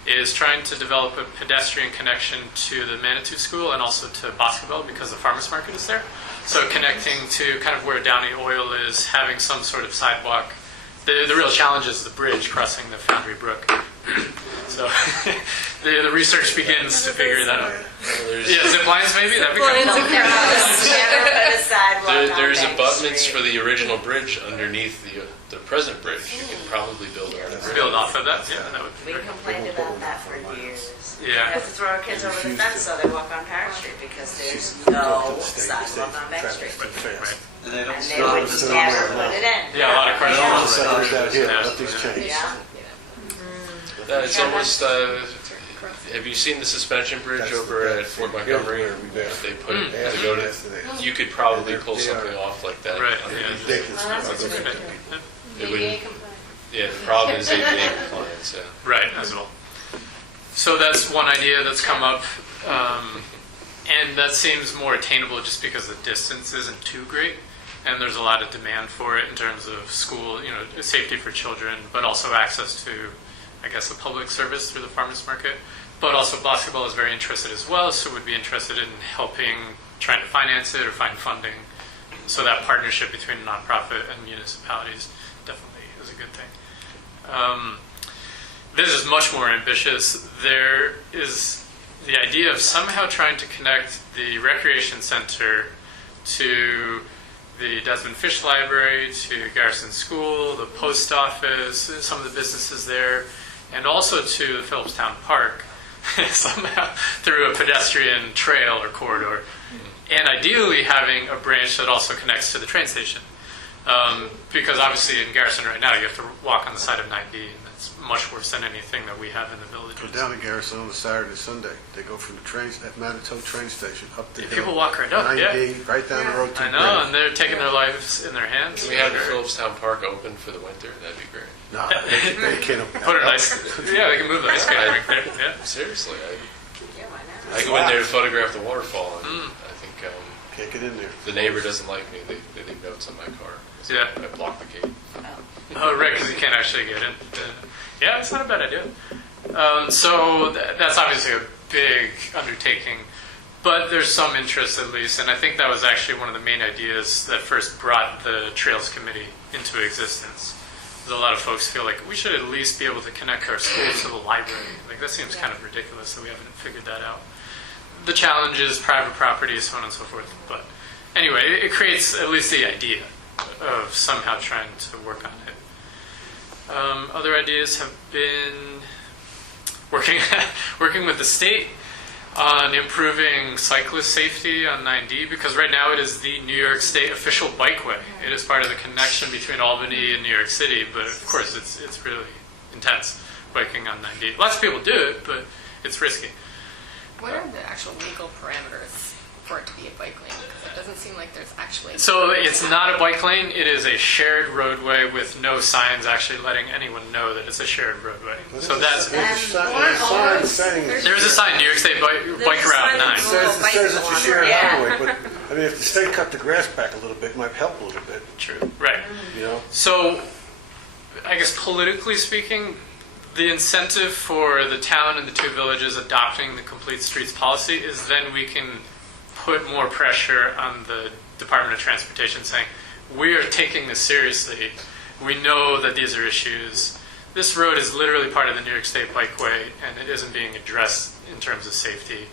is trying to develop a pedestrian connection to the Manitou School and also to Boscobel because the farmers market is there. So connecting to kind of where Downey Oil is, having some sort of sidewalk. The real challenge is the bridge crossing the Foundry Brook. So the research begins to figure that out. Yeah, zip lines maybe? That'd be kind of cool. Never put a sidewalk on There's Main abutments Street. for the original bridge underneath the present bridge. You can probably build on the bridge. Build off of that, yeah, that would be We great. complained about that for years. We Yeah. have to throw our kids over the fence so they walk on Park Street because there's no sidewalk on Main Street. Right. And they don't And they stop would until never put it in. Yeah, a lot of cars. All of a Yeah. sudden, we're down here, Yeah. let these change. Yeah. It's almost. Have you seen the suspension bridge That's over the at Fort bad Montgomery? thing. We've been- They put it Yeah, to go to. yes, it is. You could probably pull They something are off like that. Right, underneath. yeah. Ridiculous. It wouldn't- Yeah, the problem is ADA compliance. Yeah. Right, as well. So that's one idea that's come up, and that seems more attainable just because the distance isn't too great, and there's a lot of demand for it in terms of school, safety for children, but also access to, I guess, a public service through the farmers market. But also Boscobel is very interested as well, so would be interested in helping, trying to finance it or find funding. So that partnership between nonprofit and municipalities definitely is a good thing. This is much more ambitious. There is the idea of somehow trying to connect the recreation center to the Desmond Fish Library, to Garrison School, the post office, some of the businesses there, and also to the Phillipstown Park, somehow through a pedestrian trail or corridor. And ideally having a branch that also connects to the train station. Because obviously in Garrison right now you have to walk on the side of 90, and that's much worse than anything that we have in the village. Go down to Garrison on a Saturday and Sunday. They go from the trains at Manitou train station up the hill. People walk right up, yeah. 90, right down the road to I the know, bridge. and they're taking their lives in their hands. Can we have the Phillipstown Park open for the winter? That'd be great. No, they can't. Put a nice, yeah, they can move the ice skating rink there, yeah. Seriously, Yeah, why not? I go in there to photograph the waterfall, and I think Can't get in there. the neighbor doesn't like me. They leave notes on my car. So Yeah. I block the gate. Oh, right, because you can't actually get in. Yeah, it's not a bad idea. So that's obviously a big undertaking, but there's some interest at least, and I think that was actually one of the main ideas that first brought the Trails Committee into existence. A lot of folks feel like we should at least be able to connect our schools to the library. Like that seems kind of ridiculous that we haven't figured that out. The challenge is private property, so on and so forth. But anyway, it creates at least the idea of somehow trying to work on it. Other ideas have been working with the state on improving cyclist safety on 9D, because right now it is the New York State official bikeway. It is part of the connection between Albany and New York City, but of course it's really intense biking on 9D. Lots of people do it, but it's risky. What are the actual legal parameters for it to be a bike lane? Because it doesn't seem like there's actually. So it's not a bike lane, it is a shared roadway with no signs actually letting anyone know that it's a shared roadway. So that's, There's a sign saying it. there's a sign, New York State Bike Route 9. It says it's a shared highway, but, I mean, if the state cut the grass back a little bit, it might help a little bit, True, right. you know? So, I guess politically speaking, the incentive for the town and the two villages adopting the complete streets policy is then we can put more pressure on the Department of Transportation saying, we are taking this seriously. We know that these are issues. This road is literally part of the New York State Bikeway, and it isn't being addressed in terms of safety.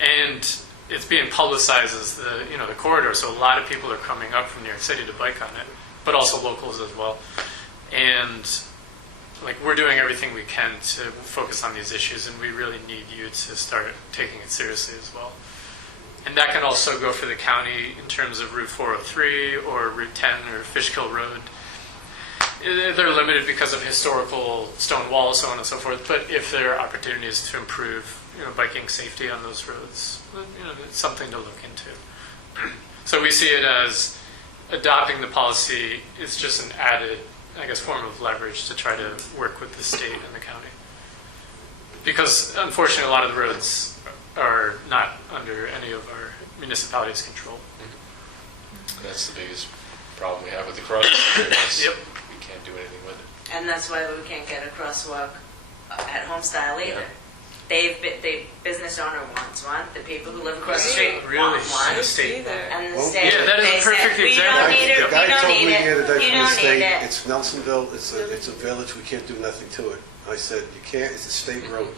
And it's being publicized as the corridor, so a lot of people are coming up from New York City to bike on it, but also locals as well. And we're doing everything we can to focus on these issues, and we really need you to start taking it seriously as well. And that can also go for the county in terms of Route 403 or Route 10 or Fishkill Road. They're limited because of historical stone walls, so on and so forth. But if there are opportunities to improve, biking safety on those roads, it's something to look into. So we see it as adopting the policy is just an added, form of leverage to try to work with the state and the county. Because unfortunately, a lot of the roads are not under any of our municipalities' control. That's the biggest problem we have with the crosswalk. Yep. We can't do anything with it. And that's why we can't get a crosswalk at Homestyle either. Yeah. The business owner wants one, the people who live across the street Really? want one. The state. And the Well, state, yeah, that is a they said, perfect we example. don't need it, The we guy don't told me need the other it, day you from the don't need state, it. it's Nelsonville, it's a village, we can't do nothing to it. I said, you can't, it's a state road.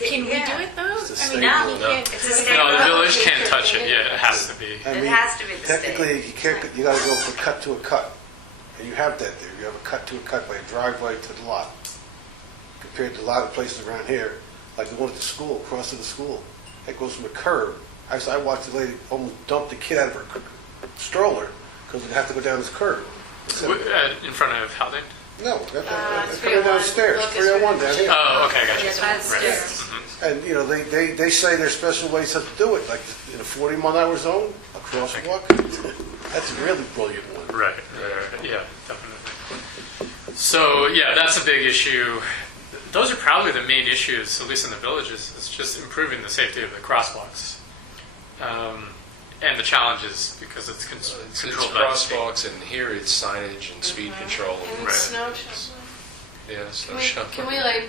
Can we do it though? It's a I state mean, road. you No. can't. It's a state No, the road. village can't touch it. Yeah, it has to be. I It mean, has to be the state. technically, you can't, you gotta go from cut to a cut. And you have that there, you have a cut to a cut by a driveway to the lot. Compared to a lot of places around here, like the one at the school, across to the school, that goes from a curb. I watched the lady almost dump the kid out of her stroller because they have to go down this curb. In front of Haldane? No, that's coming downstairs, 301 down here. Oh, okay, gotcha. Yes. And, they say there's special ways to do it, like in a 40-mile-an-hour zone, a crosswalk. That's a really brilliant one. Right. Yeah, definitely. So, yeah, that's a big issue. Those are probably the main issues, at least in the villages. It's just improving the safety of the crosswalks. And the challenges, because it's It's controlled by the state. crosswalks, and here it's signage and speed control. And Right. snow shoveling. Yeah, snow Can we shoveling.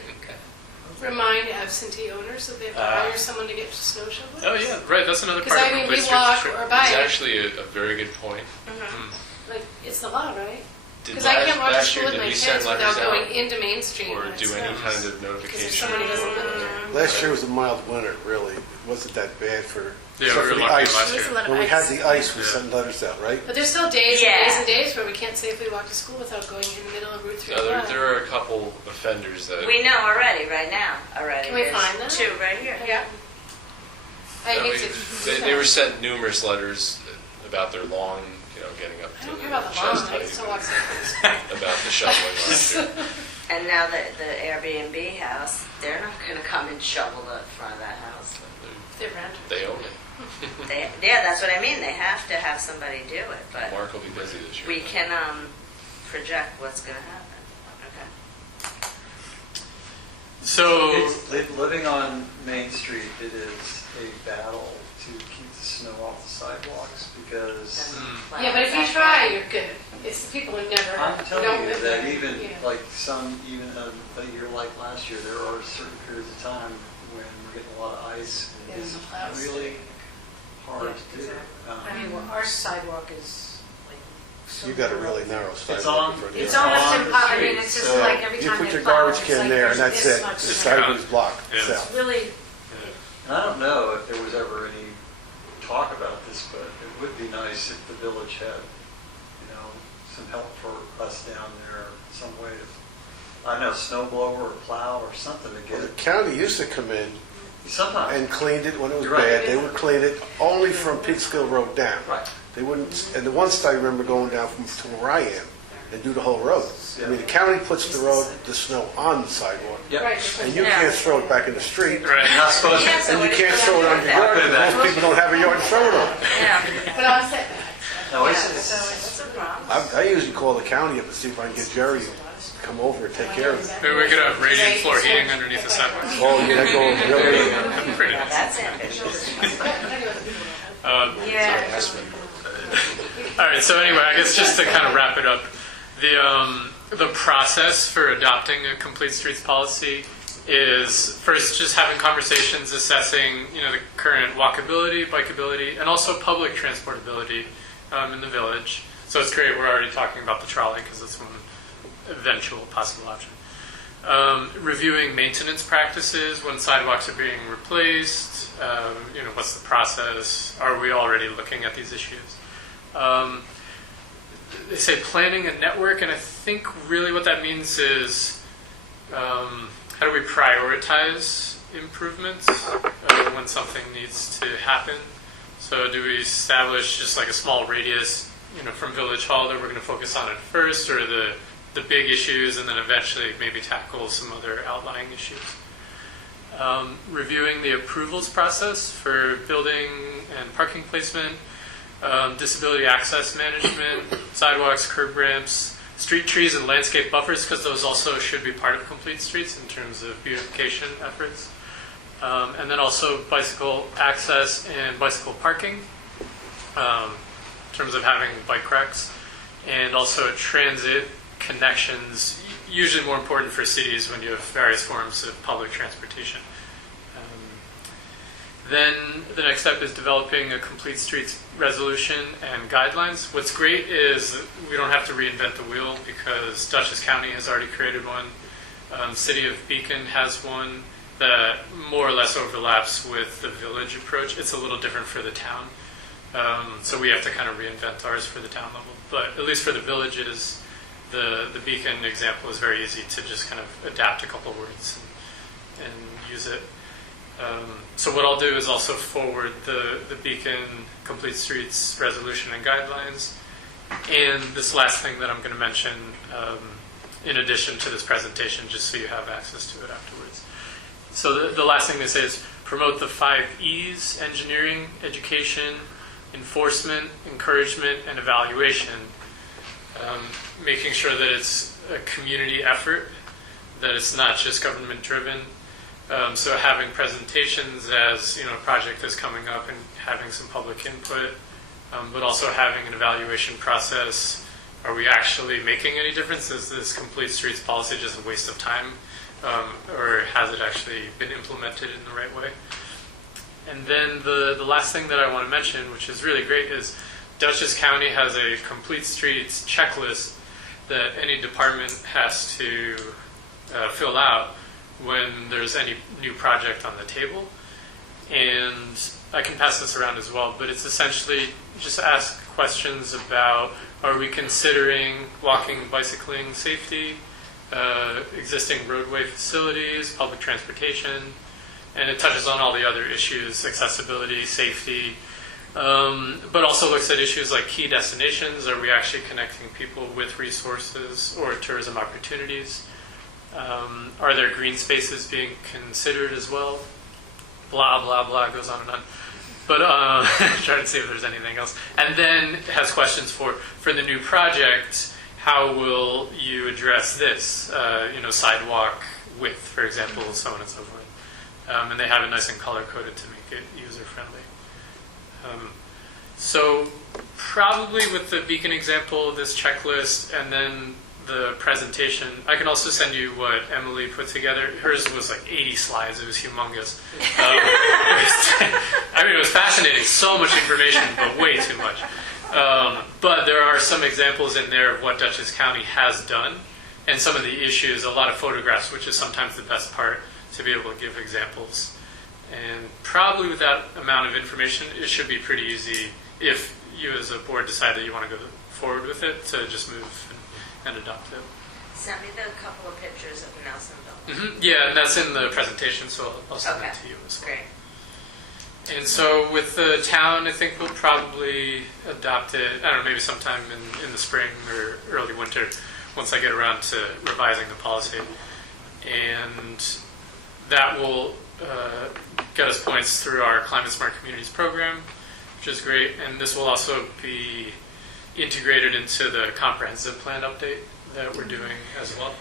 remind absentee owners that they have to hire someone to get snow shoveling? Oh, yeah, right, that's another Because part I of mean, complete we streets, walk sure. or It's bike, actually a very good point. like, it's the law, right? Did Because I can't walk to last school year, with did my we kids send letters without going out into Main Street or when it do any snows. kind of Because if notification? somebody doesn't live there. Last year was a mild winter, really. It wasn't that bad for, Yeah, except we for were the lucky ice. last There's a year. lot of When we had ice. the ice, we sent letters out, right? But there's still days Yeah. and days and days where we can't safely walk to school without going in the middle of Route 3. No, there are a couple offenders that. We know already, right now, already. Can we There's find them? 2 right here. Yeah. I I mean, hate to. they were sent numerous letters about their lawn, getting up I to don't the care about the chest lawn, I height, still walk safely. about the shoveling last year. And now the Airbnb house, they're not going to come and shovel the front of that house. They're random. They own it. That's what I mean. They have to have somebody do it, but Mark will be busy this year. we can project what's going to happen. Okay. So, Living on Main Street, it is a battle to keep the snow off the sidewalks because Yeah, but if you try, you're good. It's the people who never. I'm who telling don't you live that there. even Yeah. like even a year like last year, there are certain periods of time when we're getting a lot of ice. Yeah, It's the plows. really hard to do. I mean, well, our sidewalk is like. so You got a narrow. really narrow It's sidewalk. on- for the It's yard. almost on the impossible, I street, mean, it's just so like every You time put they your plow, garbage it's can like there, and there's that's this it. much The snow. sidewalk's blocked. Yeah. So, It's really, And I don't know if there was ever any talk about this, but it would be nice if the village had, some help for us down there, some way to, I don't know, snow blower or plow or something to get well, the it. county used to come in Sometimes. and cleaned it when it was You're right. bad. They would clean it only from Peekskill Road down. Right. They wouldn't, and the one side I remember going down from to where I am, and do the whole road. I mean, the county puts the snow on the sidewalk, and you can't throw it back in the street, Right. Not supposed and you can't throw it on your yard, because most people don't have a yard to throw it on. But I'm saying, No, I usually call the county up and see if I can get Jerry to come over and take care of it. Maybe we could have radiant floor heating underneath the sidewalk. Oh, yeah, go really. Pretty nice. That's ambitious. Yeah. All right. So anyway, I guess just to kind of wrap it up, the process for adopting a complete streets policy is first just having conversations, assessing the current walkability, bikeability, and also public transportability in the village. So it's great we're already talking about the trolley because it's one eventual possible option. Reviewing maintenance practices when sidewalks are being replaced. What's the process? Are we already looking at these issues? They say planning a network, and I think really what that means is how do we prioritize improvements when something needs to happen? So do we establish just like a small radius, from Village Hall that we're going to focus on it first, or the big issues, and then eventually maybe tackle some other outlying issues? Reviewing the approvals process for building and parking placement, disability access management, sidewalks, curb ramps, street trees and landscape buffers, because those also should be part of complete streets in terms of beautification efforts. And then also bicycle access and bicycle parking in terms of having bike racks, and also transit connections, usually more important for cities when you have various forms of public transportation. Then the next step is developing a complete streets resolution and guidelines. What's great is we don't have to reinvent the wheel because Dutchess County has already created one. City of Beacon has one that more or less overlaps with the village approach. It's a little different for the town. So we have to kind of reinvent ours for the town level. But at least for the villages, the Beacon example is very easy to just kind of adapt a couple words and use it. So what I'll do is also forward the Beacon Complete Streets resolution and guidelines. And this last thing that I'm going to mention in addition to this presentation, just so you have access to it afterwards. So the last thing they say is promote the 5 E's: engineering, education, enforcement, encouragement, and evaluation. Making sure that it's a community effort, that it's not just government driven. So having presentations as a project is coming up and having some public input, but also having an evaluation process. Are we actually making any difference? Is this complete streets policy just a waste of time? Or has it actually been implemented in the right way? And then the last thing that I want to mention, which is really great, is Dutchess County has a complete streets checklist that any department has to fill out when there's any new project on the table. And I can pass this around as well, but it's essentially just ask questions about, are we considering walking and bicycling safety, existing roadway facilities, public transportation, and it touches on all the other issues, accessibility, safety, but also looks at issues like key destinations. Are we actually connecting people with resources or tourism opportunities? Are there green spaces being considered as well? Blah, blah, blah, goes on and on. But trying to see if there's anything else. And then it has questions for the new project. How will you address this? Sidewalk width, for example, so on and so forth. And they have it nice and color-coded to make it user-friendly. So probably with the Beacon example, this checklist, and then the presentation. I can also send you what Emily put together. Hers was like 80 slides. It was humongous. It was fascinating. So much information, but way too much. But there are some examples in there of what Dutchess County has done and some of the issues, a lot of photographs, which is sometimes the best part, to be able to give examples. And probably with that amount of information, it should be pretty easy if you as a board decide that you want to go forward with it to just move and adopt it. Send me the couple of pictures of Nelsonville. Yeah, and that's in the presentation, so I'll send it to you as well. Great. And so with the town, I think we'll probably adopt it, I don't know, maybe sometime in the spring or early winter, once I get around to revising the policy. And that will get us points through our Climate Smart Communities program, which is great. And this will also be integrated into the comprehensive plan update that we're doing as well.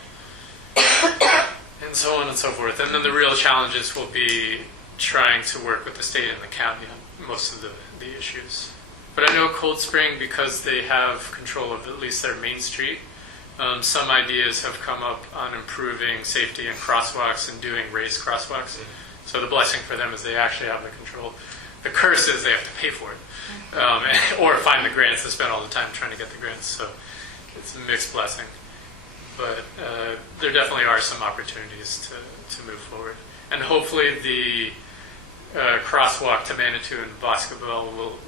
And so on and so forth. And then the real challenges will be trying to work with the state and the county on most of the issues. But I know Cold Spring, because they have control of at least their main street, some ideas have come up on improving safety and crosswalks and doing raised crosswalks. So the blessing for them is they actually have the control. The curse is they have to pay for it, or find the grants. They spend all the time trying to get the grants. So it's a mixed blessing. But there definitely are some opportunities to move forward. And hopefully the crosswalk to Manitou and Boscobel will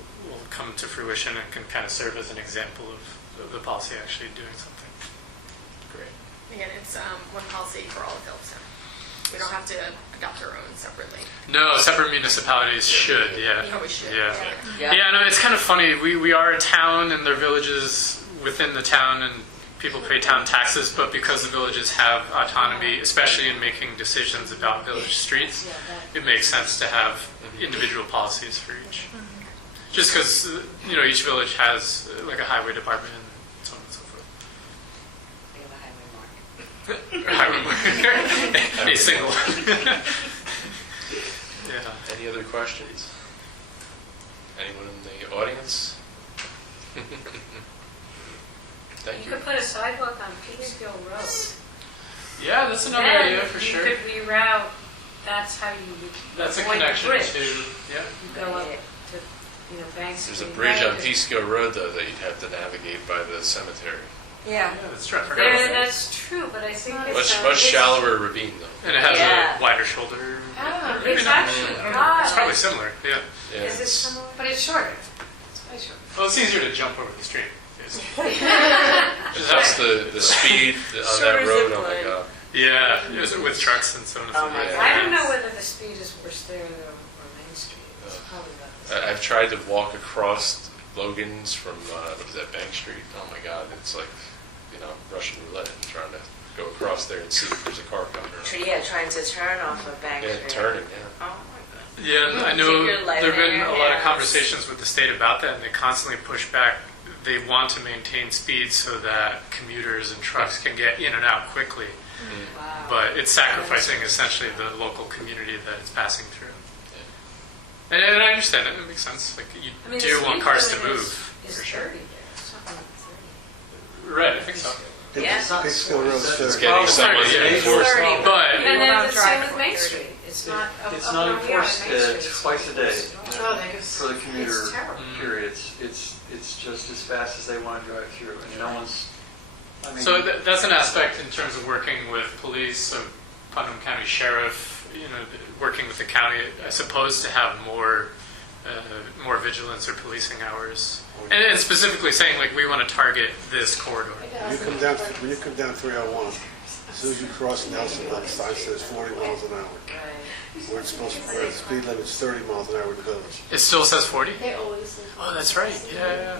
come to fruition and can kind of serve as an example of the policy actually doing something. Great. Again, it's one policy for all of Phillipstown. We don't have to adopt our own separately. No, separate municipalities should, yeah. Oh, we should. Yeah, no, it's kind of funny. We are a town and there are villages within the town and people pay town taxes, but because the villages have autonomy, especially in making decisions about village streets, it makes sense to have individual policies for each. Just because, each village has like a highway department and so on and so forth. Highway mark. A single. Yeah. Any other questions? Anyone in the audience? Thank You you. could put a sidewalk on Peekskill Road. Yeah, that's another Then idea for sure. You could reroute, that's how you That's a avoid the connection bridge. to, yeah. Go up to, Bank Street. There's a bridge on Peekskill Road, though, that you'd have to navigate by the cemetery. Yeah. Yeah, that's true. I forgot about that. That's true, but I think it's... Much shallower ravine, though. And it has Yeah. a wider shoulder. Oh, Maybe it's not. actually It's not. probably similar, yeah. Yeah, Is it it's- similar? But it's shorter. It's way shorter. Well, it's easier to jump over the stream. Just the speed on that road, oh my God. Yeah, with trucks and so on and so Oh my forth. God. I don't know whether the speed is worse there or Main Street. It's probably about the same. I've tried to walk across Logan's from, what is that, Bank Street? Oh my God, it's like, Russian roulette, trying to go across there and see if there's a car coming around. Yeah, trying to turn off of Bank Yeah, Street. turning, yeah. Oh my God. Yeah, I know Take your life there have in been your a lot of hands. conversations with the state about that, and they constantly push back. They want to maintain speed so that commuters and trucks can get in and out quickly. Wow. But it's sacrificing essentially the local community that it's passing through. And I understand it. It makes sense. Like you I mean, do the want speed cars to limit move, is for sure. 30 there. Something like 30. Right, I think so. Yeah. Peekskill Road's It's 30. getting someone Sorry, to yeah. enforce it. But And will then not it's drive same with for Main 30. Street. It's not It's up not where we are on enforced Main Street. twice a day Oh, they just- for the commuter It's terrible. period. It's just as fast as they want to drive through, and no one's. I mean, So that's an aspect in terms of working with police, so Putnam County Sheriff, working with the county, I suppose, to have more vigilance or policing hours. And specifically saying, like, we want to target this corridor. When you come down 301, as soon as you cross Nelsonville, the sign says 40 miles an hour. Where the speed limit's 30 miles an hour in the village. It still says 40? They always say. Oh, that's right. Yeah.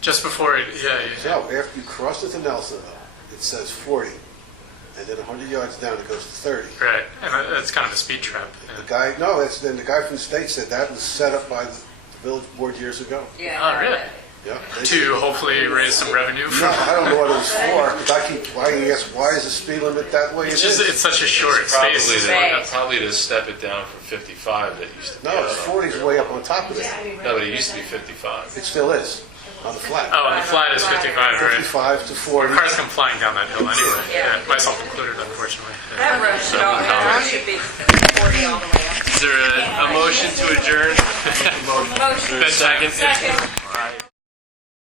Just before it, yeah. So after you cross into Nelsonville, it says 40. And then 100 yards down, it goes to 30. Right. And that's kind of a speed trap. The guy from the state said that was set up by the village board years ago. Yeah. Oh, really? Yeah. To hopefully raise some revenue No, from. I don't know what it was for. Why is the speed limit that way? It's It just is. it's such a short Probably space. probably to step it down from 55 that used to be. No, it's 40 is way up on top of it. No, but it used to be 55. It still is, on the flat. Oh, and the flat is 55, right? 55 to 40. Cars come flying down that hill anyway. Yeah, myself included, unfortunately. Yeah. That road should, should be 40 all the way up. Is there a motion to adjourn? Motion. Second? Second.